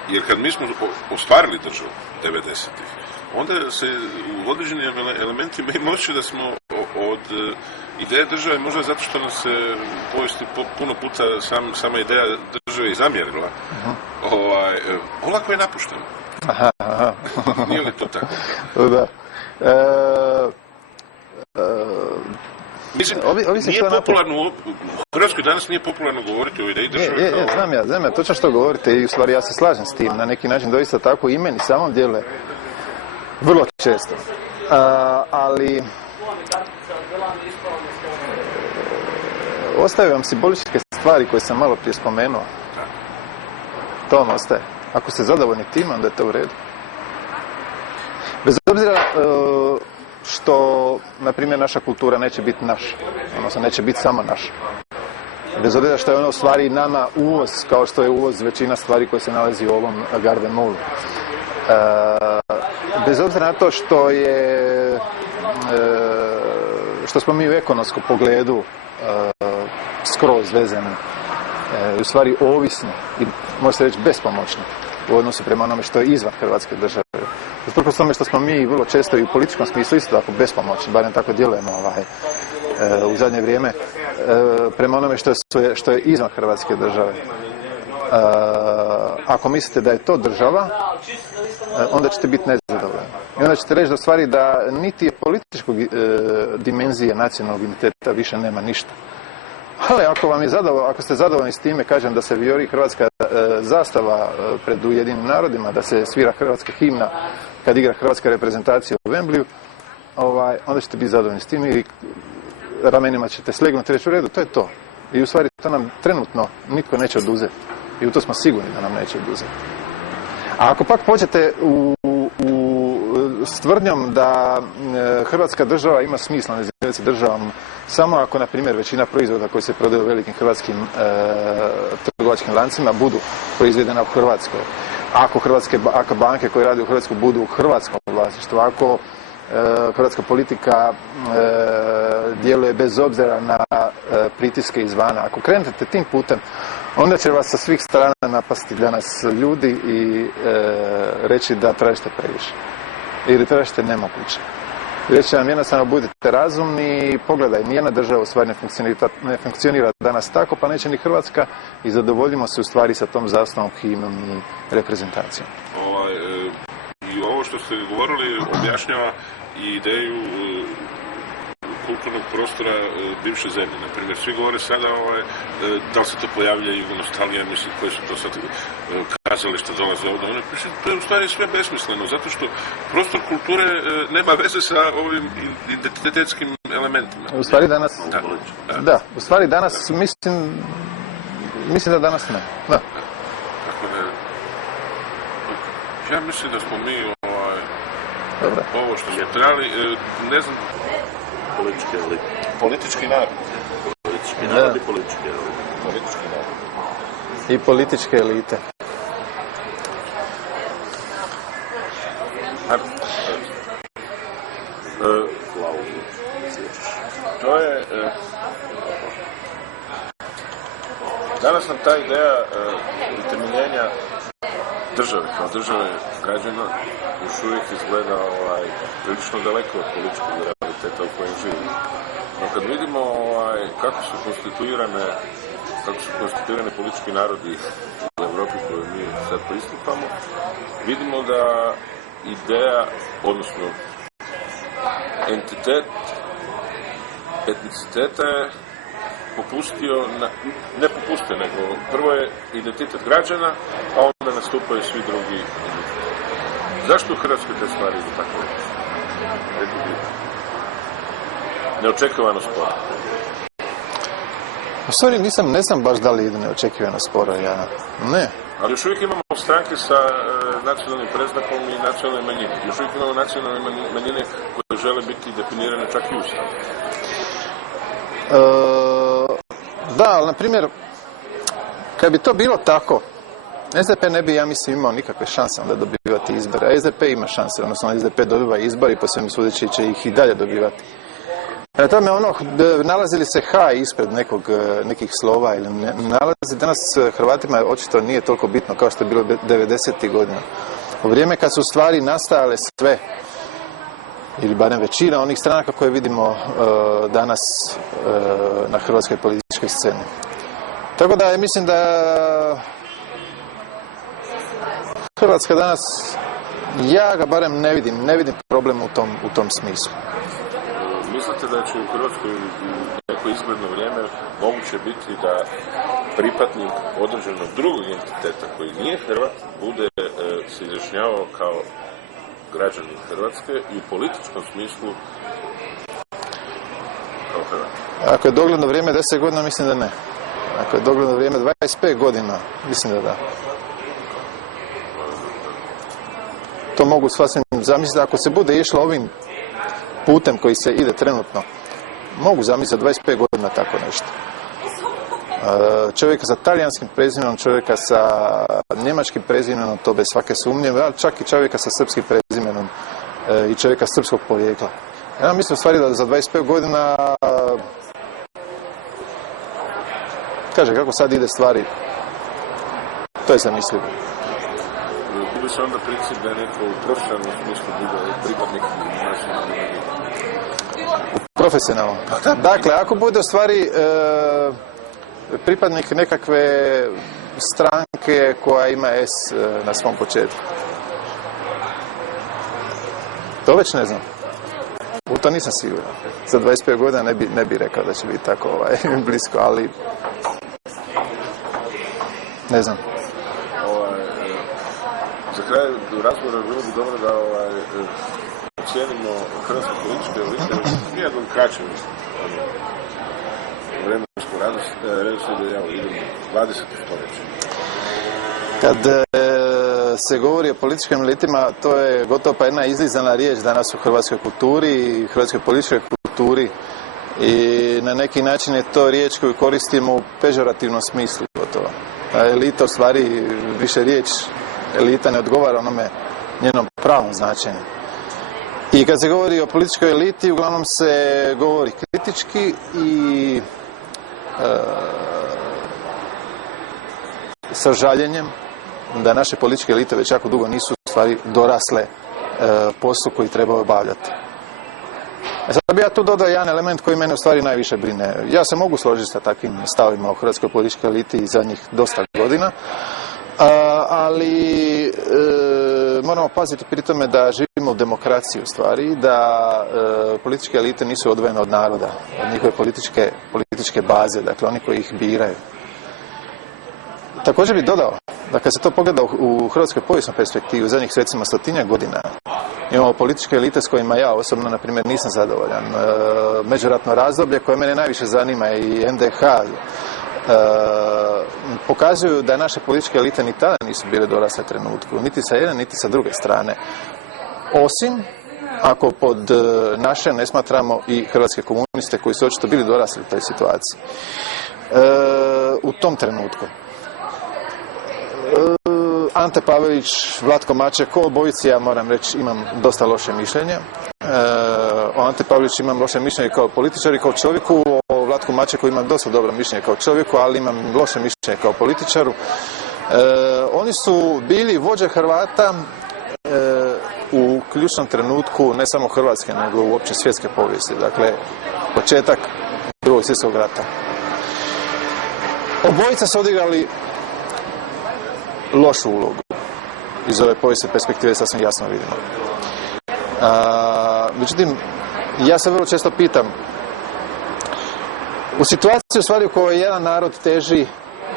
jer kad mi smo ostvarili državu 90-ih, onda se u određenim elementima ima osjećaj da smo od ideje države, možda zato što nas se u povijesti puno puta sama ideja države i zamjerila, olako je napušteno. Aha. Nije li to tako? Da. Mislim, nije popularno, u Hrvatskoj danas nije popularno govoriti o ideji države kao... Znam ja, točno što govorite i u stvari ja se slažem s tim, na neki način doista tako i meni samom djeluje vrlo često. Ali ostaju vam simboličke stvari koje sam malo prije spomenuo. To vam ostaje. Ako ste zadovoljni tim, onda je to u redu. Bez obzira što, na primjer, naša kultura neće biti naša, odnosno neće biti samo naša. Bez obzira što je ono u stvari nama uvoz, kao što je uvoz većina stvari koje se nalazi u ovom Garden Mallu. Bez obzira na to što smo mi u ekonomskom pogledu skroz vezani, u stvari ovisni i može se reći bespomoćni u odnosu prema onome što je izvan Hrvatske države. Usprkos tome što smo mi vrlo često i u političkom smislu isto tako bespomoćni, barem tako djelujemo u zadnje vrijeme, prema onome što je izvan Hrvatske države. Ako mislite da je to država, onda ćete biti nezadovoljni. I onda ćete reći da stvari da niti je političkog dimenzije nacionalnog identiteta više nema ništa. Ali ako ste zadovoljni s time, kažem da se vijori hrvatska zastava pred Ujedinim narodima, da se svira hrvatska himna kad igra hrvatska reprezentacija u Wembleyu, onda ćete biti zadovoljni s tim i ramenima ćete slegnuti i reći u redu, to je to. I u stvari to nam trenutno nitko neće oduzeti. I u to smo sigurni da nam neće oduzeti. A ako pak pođete s tvrdnjom da Hrvatska država ima smisla nazivati se državom samo ako, na primjer, većina proizvoda koji se prodaju u velikim hrvatskim trgovačkim lancima budu proizvedena u Hrvatskoj. Ako banke koje rade u Hrvatskoj budu u hrvatskom vlasništvu, ako hrvatska politika djeluje bez obzira na pritiske izvana. Ako krenete tim putem, onda će vas sa svih strana napasti danas ljudi i reći da tražite previše. Ili tražite nemoguće. Reći će vam jednostavno budite razumni i pogledaj, nijedna država u stvari ne funkcionira danas tako, pa neće ni Hrvatska i zadovoljimo se u stvari sa tom zastavom, himnom i reprezentacijom. I ovo što ste govorili objašnjava i ideju kulturnog prostora bivše zemlje. Naprimjer, svi govore sada da li se to pojavlja i nostalgija, mislim, koji su to sad kazališta dolaze ovdje. To je u stvari sve besmisleno, zato što prostor kulture nema veze sa ovim identitetskim elementima. U stvari danas... Da, u stvari danas mislim da danas ne. Da. Tako da... Ja mislim da smo mi ovo što smo trebali, ne znam... Politički elit. Politički narod. Politički narod i politički elit. Politički narod. I političke elite. To je... Danas nam ta ideja utemeljenja države, kao države građana, još uvijek izgleda prilično daleko od političkog realiteta u kojem živimo. No kad vidimo kako su konstituirane politički narodi u Europi koju mi sad pristupamo, vidimo da ideja, odnosno entitet etniciteta je popustio, ne popustio, nego prvo je identitet građana, a onda nastupaju svi drugi identiteti. Zašto u Hrvatskoj te stvari idu tako? Neočekivano sporo. U stvari ne znam baš da li ide neočekivano sporo, ja ne. Ali još uvijek imamo stranke sa nacionalnim predznakom i nacionalne manjine. Još uvijek imamo nacionalne manjine koje žele biti definirane čak i ustavom. Da, ali na primjer, kad bi to bilo tako, SDP ne bi, ja mislim, imao nikakve šanse onda dobivati izbore, a SDP ima šanse, odnosno SDP dobiva izbor i po svemu sudeći će ih i dalje dobivati. Na tome nalazili se H ispred nekih slova ili ne nalazi, danas Hrvatima očito nije toliko bitno kao što je bilo 90. godina. U vrijeme kad su stvari nastajale sve, ili barem većina onih stranaka koje vidimo danas na hrvatskoj političkoj sceni. Tako da mislim da Hrvatska danas, ja ga barem ne vidim problem u tom smislu. Mislite da će u Hrvatskoj u neko izgledno vrijeme moguće biti da pripadnik određenog drugog entiteta koji nije Hrvat bude se izjašnjavao kao građanin Hrvatske i u političkom smislu kao Hrvat? Ako je dogledno vrijeme 10 godina, mislim da ne. Ako je dogledno vrijeme 25 godina, mislim da da. To mogu sasvim zamisliti. Ako se bude išlo ovim putem koji se ide trenutno, mogu zamisliti 25 godina tako nešto. Čovjeka sa talijanskim prezimenom, čovjeka sa njemačkim prezimenom, to bez svake sumnje, ali čak i čovjeka sa srpskim prezimenom i čovjeka srpskog porijekla. Ja mislim u stvari da za 25 godina, kaže kako sad ide stvari, to je zamislivo. Bilo se onda princip da je neko u profesionalnom smislu bude pripadnik nacionalne manjine? Profesionalno. Dakle, ako bude u stvari pripadnik nekakve stranke koja ima S na svom početku. To već ne znam. U to nisam siguran. Za 25 godina ne bi rekao da će biti tako blisko, ali ne znam. Za kraj razgovora bilo bi dobro da ocijenimo hrvatske političke elite u jednom kraćem vremenskom redoslijedu, evo, idemo 20. stoljeće. Kad se govori o političkim elitima, to je gotovo pa jedna izlizana riječ danas u hrvatskoj kulturi i hrvatskoj političkoj kulturi. I na neki način je to riječ koju koristimo u pežorativnom smislu gotovo. A elita u stvari više riječ elita ne odgovara onome njenom pravom značenju. I kad se govori o političkoj eliti, uglavnom se govori kritički i sa žaljenjem da naše političke elite već jako dugo nisu u stvari dorasle poslu koji treba obavljati. Sad bi ja tu dodao jedan element koji mene u stvari najviše brine. Ja se mogu složiti sa takvim stavima u hrvatskoj političkoj eliti i zadnjih dosta godina, ali moramo paziti pri tome da živimo u demokraciji u stvari, da političke elite nisu odvojene od naroda, od njihove političke baze, dakle oni koji ih biraju. Također bih dodao da kad se to pogleda u hrvatskoj povijesnoj perspektivi u zadnjih recimo 100-tinjak godina, imamo političke elite s kojima ja osobno, na primjer, nisam zadovoljan. Međuratno razdoblje koje mene najviše zanima i NDH pokazuju da naše političke elite ni tada nisu bile dorasle trenutku, niti sa jedne, niti sa druge strane. Osim ako pod naše ne smatramo i hrvatske komuniste koji su očito bili dorasli u toj situaciji. U tom trenutku Ante Pavelić, Vlatko Maček, o obojici ja moram reći imam dosta loše mišljenje. O Ante Paveliću imam loše mišljenje kao političar i kao čovjeku, o Vlatku Mačeku imam dosta dobro mišljenje kao čovjeku, ali imam loše mišljenje kao političaru. Oni su bili vođe Hrvata u ključnom trenutku ne samo Hrvatske, nego uopće svjetske povijesti. Dakle, početak Drugog svjetskog rata. Obojica su odigrali lošu ulogu. Iz ove povijesne perspektive sasvim jasno vidimo. Međutim, ja se vrlo često pitam, u situaciji u stvari u kojoj jedan narod teži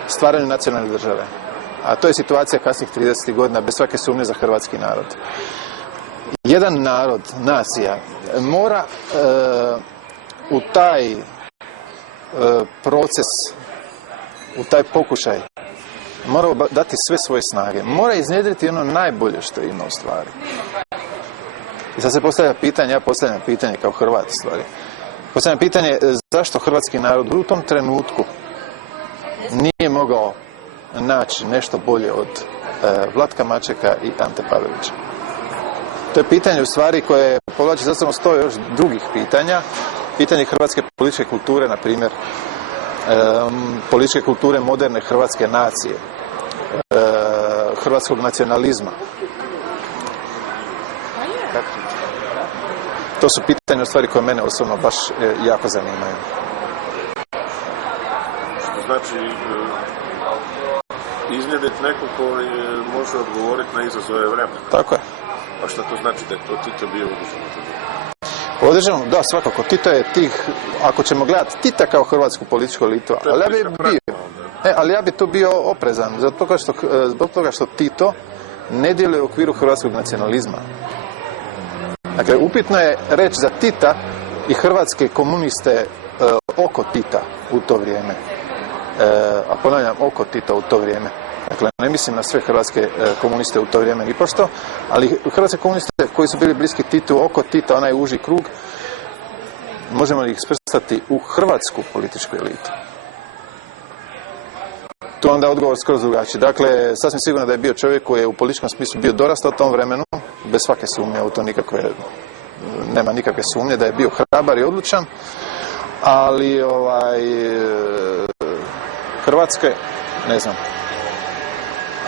stvaranju nacionalne države, a to je situacija kasnih 30. godina, bez svake sumnje za hrvatski narod. Jedan narod, nacija, mora u taj proces, u taj pokušaj, mora dati sve svoje snage. Mora iznjedriti ono najbolje što ima u stvari. I sad se postavlja pitanje, ja postavljam pitanje kao Hrvat u stvari. Postavljam pitanje zašto hrvatski narod u tom trenutku nije mogao naći nešto bolje od Vlatka Mačeka i Ante Pavelića. To je pitanje u stvari koje povlači za sobom 100 još drugih pitanja. Pitanje hrvatske političke kulture, na primjer, političke kulture moderne hrvatske nacije, hrvatskog nacionalizma. To su pitanja u stvari koje mene osobno baš jako zanimaju. Što znači iznjedriti neko koji može odgovoriti na izazove vremena. Tako je. A šta to znači da je to Tito bio održano? Da, svakako. Tito je tih, ako ćemo gledati Tita kao hrvatsku političku elitu, ali ja bi tu bio oprezan, zbog toga što Tito ne djeluje u okviru hrvatskog nacionalizma. Dakle, upitno je reći za Tita i hrvatske komuniste oko Tita u to vrijeme. A ponavljam, oko Tita u to vrijeme. Dakle, ne mislim na sve hrvatske komuniste u to vrijeme ni pošto, ali hrvatske komuniste koji su bili bliski Titu, oko Tita, onaj uži krug, možemo li ih svrstati u hrvatsku političku elitu? Tu onda odgovor skroz drugačiji. Dakle, sasvim sigurno da je bio čovjek koji je u političkom smislu bio dorastao u tom vremenu, bez svake sumnje, u to nema nikakve sumnje da je bio hrabar i odlučan, ali Hrvatske, ne znam.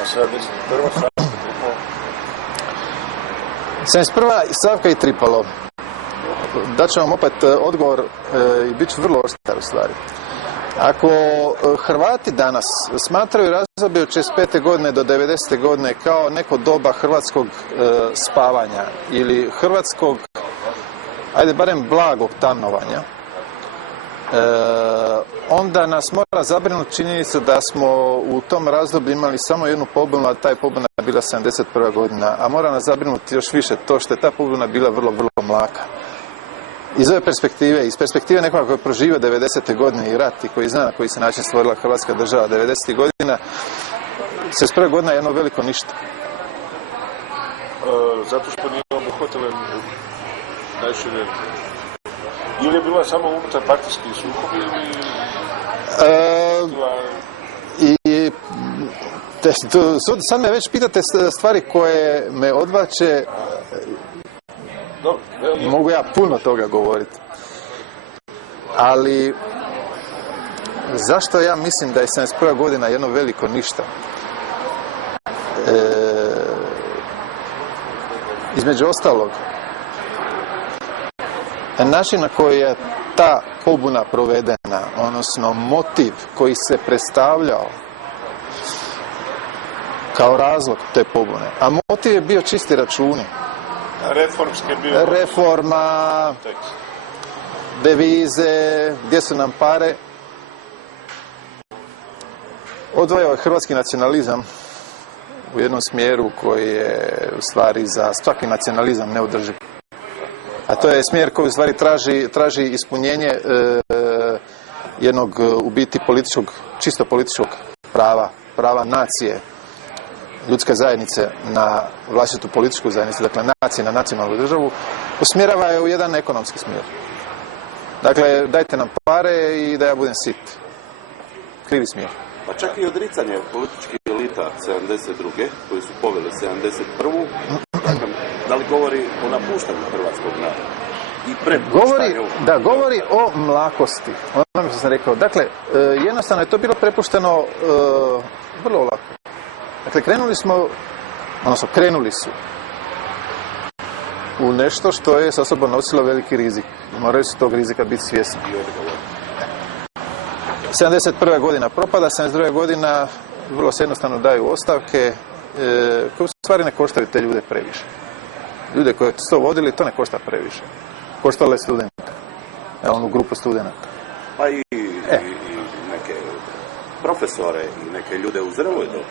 A sad mislim, prvo Savka 71. Savka i Tripalo. Daću vam opet odgovor i bit ću vrlo oštar u stvari. Ako Hrvati danas smatraju razdoblje od 45. godine do 90. godine kao neko doba hrvatskog spavanja ili hrvatskog, ajde barem blagog tanovanja, onda nas mora zabrinuti činjenica da smo u tom razdoblju imali samo jednu pobunu, a ta je pobuna bila 71. godina, a mora nas zabrinuti još više to što je ta pobuna bila vrlo, vrlo mlaka. iz ove perspektive, iz perspektive nekoga koji je proživio 90. godine i rat i koji zna na koji se način stvorila Hrvatska država 90. godina, 71. godina je jedno veliko ništa. Zato što nije obuhvatila najšire. Ili je bila samo unutar partijski sukob ili... Sad me već pitate stvari koje me odvlače. Mogu ja puno toga govoriti. Ali zašto ja mislim da je 71. godina jedno veliko ništa? Između ostalog, način na koji je ta pobuna provedena, odnosno motiv koji se predstavljao kao razlog te pobune, a motiv je bio čisti računi. Reformski je bio... Reforma, devize, gdje su nam pare. Odvojao je hrvatski nacionalizam u jednom smjeru koji je u stvari za svaki nacionalizam neodrživ. A to je smjer koji u stvari traži ispunjenje jednog u biti čisto političkog prava nacije, ljudske zajednice na vlastitu političku zajednicu, dakle nacije na nacionalnu državu, usmjerava je u jedan ekonomski smjer. Dakle, dajte nam pare i da ja budem sit. Krivi smjer. Pa čak i odricanje političkih elita 72. koji su poveli 71. Da li govori o napuštanju hrvatskog naroda? Govori o mlakosti. Ono što sam rekao. Dakle, jednostavno je to bilo prepušteno vrlo lako. Dakle, krenuli su u nešto što je sa sobom nosilo veliki rizik. Moraju su tog rizika biti svjesni. 71. godina propada, 72. godina vrlo se jednostavno daju ostavke koje u stvari ne koštaju te ljude previše. Ljude koji su to vodili, to ne košta previše. Koštalo je studenta. Onu grupu studenata. Pa i neke profesore i neke ljude u zreloj dobi.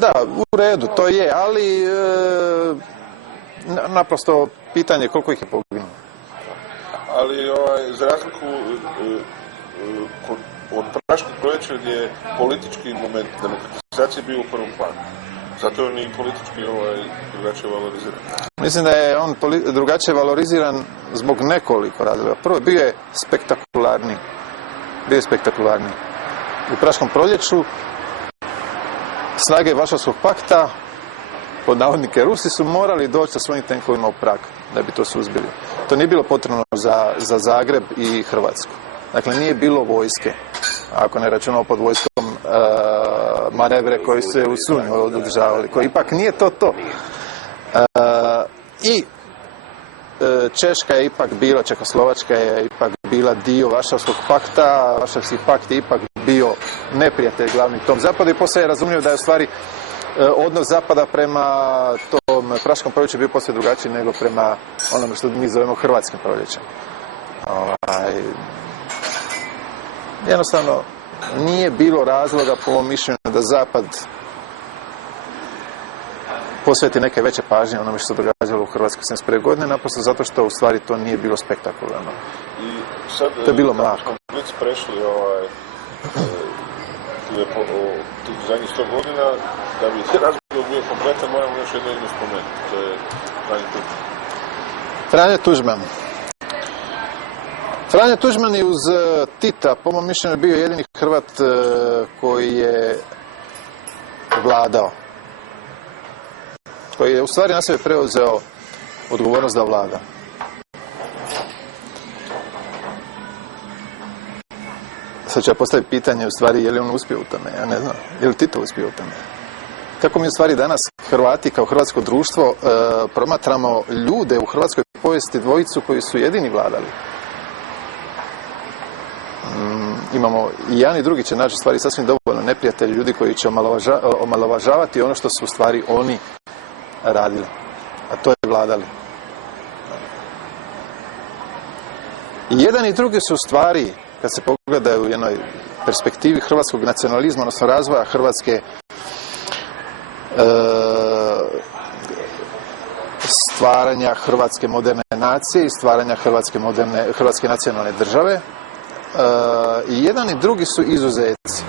Da, u redu, to je, ali naprosto pitanje koliko ih je poginulo. Ali za razliku od Praškog proljeća gdje je politički moment demokratizacije bio u prvom planu. Zato je ni politički drugačije valoriziran. Mislim da je on drugačije valoriziran zbog nekoliko razloga. Prvo, bio je spektakularni. U Praškom proljeću snage Varšavskog pakta, pod navodnike Rusi, su morali doći sa svojim tenkovima u Prag da bi to suzbili. To nije bilo potrebno za Zagreb i Hrvatsku. Dakle, nije bilo vojske, ako ne računamo pod vojskom manevre koji se u Sunju održavali, koji ipak nije to. I Češka je ipak bila, Čekoslovačka je ipak bila dio Varšavskog pakta, Varšavski pakt je ipak bio neprijatelj glavni tom zapadu i poslije je razumljivo da je u stvari odnos zapada prema tom Praškom proljeću bio poslije drugačiji nego prema onome što mi zovemo hrvatskim proljećem. Jednostavno nije bilo razloga po mom mišljenju da Zapad posveti neke veće pažnje onome što se događalo u Hrvatskoj 71. godine, naprosto zato što u stvari to nije bilo spektakularno. To je bilo mlako. Smo već prešli tih zadnjih 100 godina, da bi razgovor bio kompletan, moramo još jedno ime spomenuti. To je Franjo Tuđman. Franjo Tuđman je uz Tita, po mom mišljenju, bio jedini Hrvat koji je vladao. Koji je u stvari na sebe preuzeo odgovornost da vlada. Sad ću ja postaviti pitanje, u stvari, je li on uspio u tome? Ja ne znam. Je li Tito uspio u tome? Kako mi u stvari danas Hrvati kao hrvatsko društvo promatramo ljude u hrvatskoj povijesti, dvojicu koji su jedini vladali? Imamo i jedan i drugi će naći stvari sasvim dovoljno neprijatelji, ljudi koji će omalovažavati ono što su u stvari oni radili, a to je vladali. I jedan i drugi su u stvari, kad se pogledaju u jednoj perspektivi hrvatskog nacionalizma, odnosno razvoja Hrvatske, stvaranja hrvatske moderne nacije i stvaranja hrvatske nacionalne države. I jedan i drugi su izuzeci.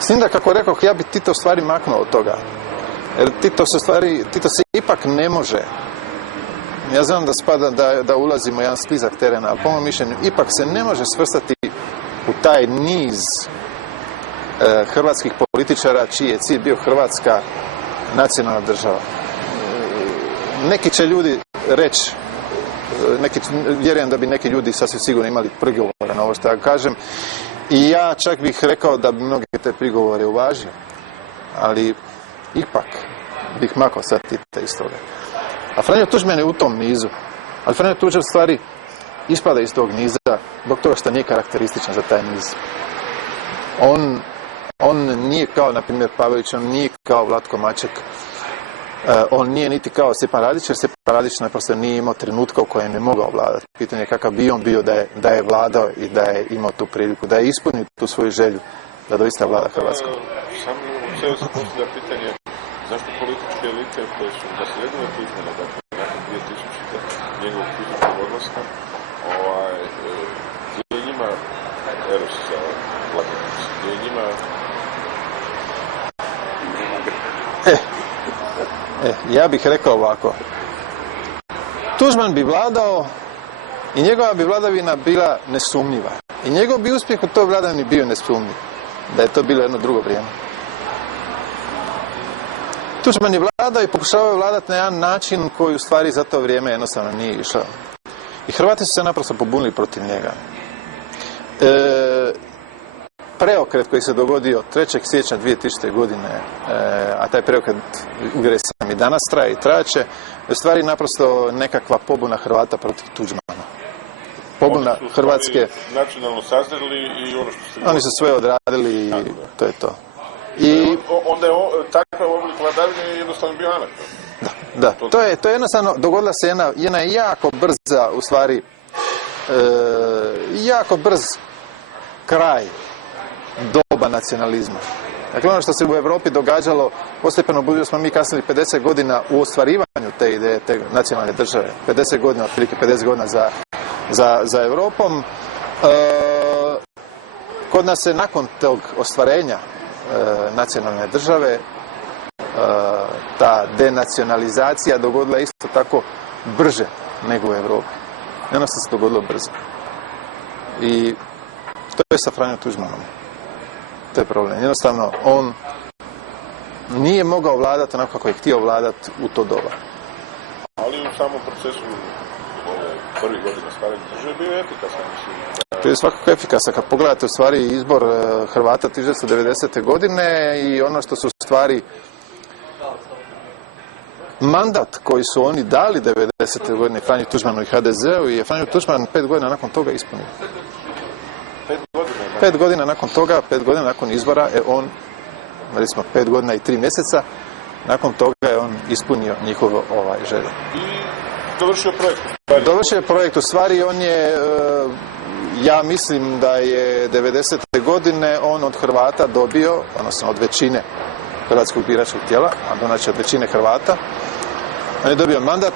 S tim da, kako rekao, ja bi Tito stvari maknuo od toga. Jer Tito se ipak ne može. Ja znam da spada da ulazimo u jedan sklizak terena, ali po mom mišljenju ipak se ne može svrstati u taj niz hrvatskih političara čiji je cilj bio hrvatska nacionalna država. Neki će ljudi reći, vjerujem da bi neki ljudi sasvim sigurno imali prigovore na ovo što ja kažem, i ja čak bih rekao da bi mnoge te prigovore uvažio, ali ipak bih makao sad Tita iz toga. A Franjo Tuđman je u tom nizu, ali Franjo Tuđman u stvari ispada iz tog niza zbog toga što nije karakterističan za taj niz. On nije kao, na primjer, Pavelić, on nije kao Vlatko Maček, on nije niti kao Stjepan Radić, jer Stjepan Radić naprosto nije imao trenutka u kojem je mogao vladati. Pitanje je kakav bi on bio da je vladao i da je imao tu priliku, da je ispunio tu svoju želju da doista vlada Hrvatskom. Samo cijelo se postavlja pitanje zašto političke elite koje su naslijedile Tuđmana, dakle, nakon 2000. njegovog fizičkog odlaska, gdje je njima eros za vladanicu, gdje je njima... Ja bih rekao ovako. Tuđman bi vladao i njegova bi vladavina bila nesumnjiva. I njegov bi uspjeh u toj vladavini bio nesumnjiv. Da je to bilo jedno drugo vrijeme. Tuđman je vladao i pokušavao vladati na jedan način koji u stvari za to vrijeme jednostavno nije išao. I Hrvati su se naprosto pobunili protiv njega. Preokret koji se dogodio 3. siječnja 2000. godine, a taj preokret, uvjeren sam, i danas traje i trajaće, je u stvari naprosto nekakva pobuna Hrvata protiv Tuđmana. Pobuna Hrvatske... nacionalno sazreli i ono što ste... Oni su sve odradili i to je to. I onda je takav oblik vladavine jednostavno bio anakron. Da, to je jednostavno, dogodila se jedna jako brza, u stvari, jako brz kraj doba nacionalizma. Dakle, ono što se u Europi događalo, postepeno budući smo mi kasnili 50 godina u ostvarivanju te ideje, te nacionalne države. 50 godina, otprilike 50 godina za Europom. Kod nas se nakon tog ostvarenja nacionalne države ta denacionalizacija dogodila isto tako brže nego u Europi. Jednostavno se dogodilo brzo. I to je sa Franjom Tuđmanom. To je problem. Jednostavno, on nije mogao vladati onako kako je htio vladati u to doba. Ali u samom procesu prvih godina stvaranja države bio je efikasan. To je svakako efikasan. Kad pogledate u stvari izbor Hrvata 1990. godine i ono što su u stvari mandat koji su oni dali 90. godine Franji Tuđmanu i HDZ-u je Franjo Tuđman 5 godina nakon toga ispunio. 5 godina nakon toga, 5 godina nakon izbora je on, recimo 5 godina i 3 mjeseca, nakon toga je on ispunio njihovo želje. I dovršio projekt. Dovršio je projekt, u stvari on je, ja mislim da je 90. godine on od Hrvata dobio, odnosno od većine hrvatskog biračkog tijela, a znači od većine Hrvata, on je dobio mandat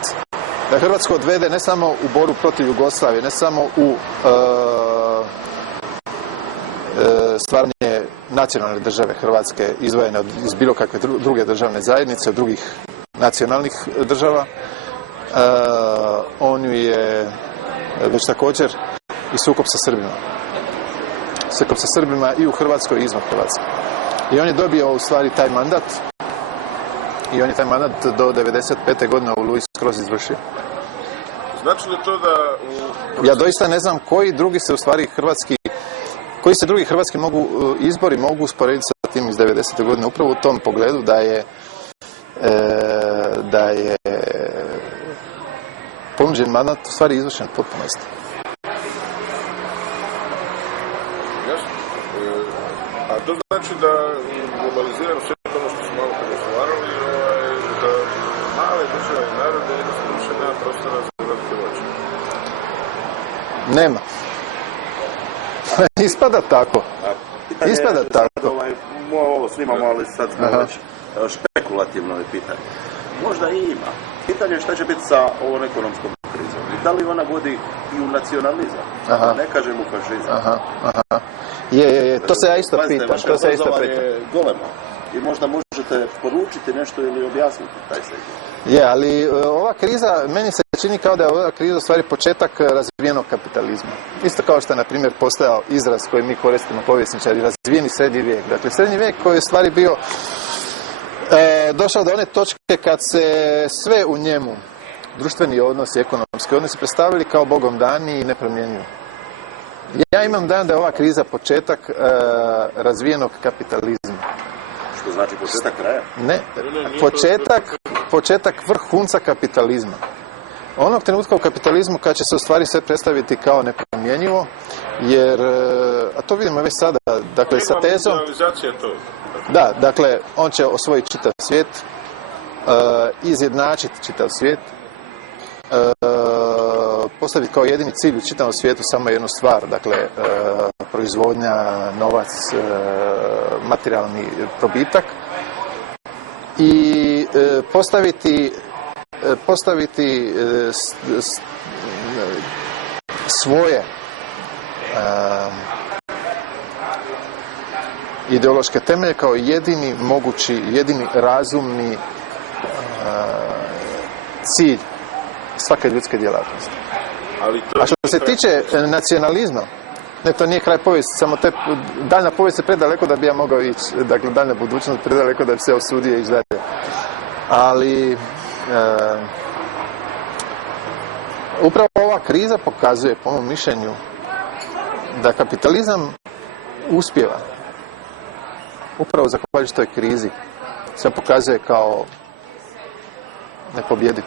da Hrvatsku odvede ne samo u borbu protiv Jugoslavije, ne samo u stvaranje nacionalne države Hrvatske izdvojene iz bilo kakve druge državne zajednice, od drugih nacionalnih država. On ju je već također i sukob sa Srbima. Sukob sa Srbima i u Hrvatskoj i izvan Hrvatske. I on je dobio u stvari taj mandat i on je taj mandat do 95. godine u Oluji skroz izvršio. Znači li to da... Ja doista ne znam koji drugi se u stvari koji se drugi hrvatski izbori mogu usporediti sa tim iz 90. godine, upravo u tom pogledu da je ponuđen mandat u stvari izvršen potpunosti. Jasno. A to znači da globaliziramo sve ono što smo malo razgovarali, da male države i narode jednostavno više nema prostora za velike voće. Nema. Ispada tako. Ispada tako. Ovo snimamo, ali sad smo već špekulativno je pitanje. Možda i ima. Pitanje je šta će biti sa ovom ekonomskom krizom. I da li ona vodi i u nacionalizam? Aha. Ne kažem u fašizam. Aha. Je, to se ja isto Pazite, pitam. vaše To se ja isto obrazovanje pitam. je golemo. I možda možete poručiti nešto ili objasniti taj segment. Je, ali ova kriza, meni se čini kao da je ova kriza u stvari početak razvijenog kapitalizma. Isto kao što je, na primjer, postojao izraz koji mi koristimo povjesničari, razvijeni srednji vijek. Dakle, srednji vijek koji je u stvari bio došao do one točke kad se sve u njemu, društveni odnosi, ekonomski odnosi, predstavili kao Bogom dani i nepromjenjivi. Ja imam dan da je ova kriza početak razvijenog kapitalizma. Što znači početak kraja? Ne, početak vrhunca kapitalizma. Onog trenutka u kapitalizmu kad će se u stvari sve predstaviti kao nepromjenjivo, jer, a to vidimo već sada, dakle sa tezom... Da, dakle, on će osvojiti čitav svijet, izjednačiti čitav svijet, postaviti kao jedini cilj u čitavom svijetu samo jednu stvar, dakle, proizvodnja, novac, materijalni probitak i postaviti svoje ideološke temelje kao jedini mogući, jedini razumni cilj svake ljudske djelatnosti. A što se tiče nacionalizma, ne, to nije kraj povijesti, samo daljna povijest je predaleko da bi ja mogao ići, dakle daljna budućnost predaleko da bi se osudio ići dalje. Ali upravo ova kriza pokazuje, po mom mišljenju, da kapitalizam uspijeva. Upravo zahvaljujući toj krizi se pokazuje kao nepobjediv.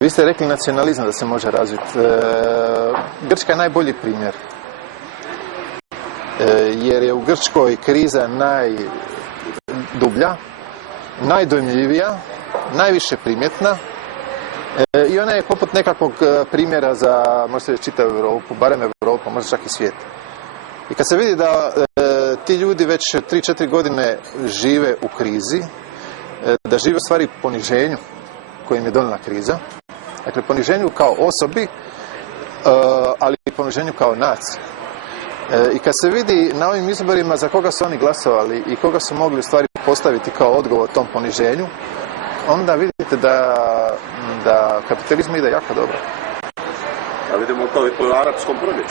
Vi ste rekli nacionalizam da se može razviti. Grčka je najbolji primjer. Jer je u Grčkoj kriza najdublja, najdojmljivija, najviše primjetna i ona je poput nekakvog primjera za, možete reći, čitavu Europu, barem Europu, možda čak i svijet. I kad se vidi da ti ljudi već 3-4 godine žive u krizi, da žive u stvari poniženju koje im je donijela kriza, dakle poniženju kao osobi, ali i poniženju kao naciji. I kad se vidi na ovim izborima za koga su oni glasovali i koga su mogli u stvari postaviti kao odgovor tom poniženju, onda vidite da kapitalizam ide jako dobro. A vidimo to i po arapskom proljeću.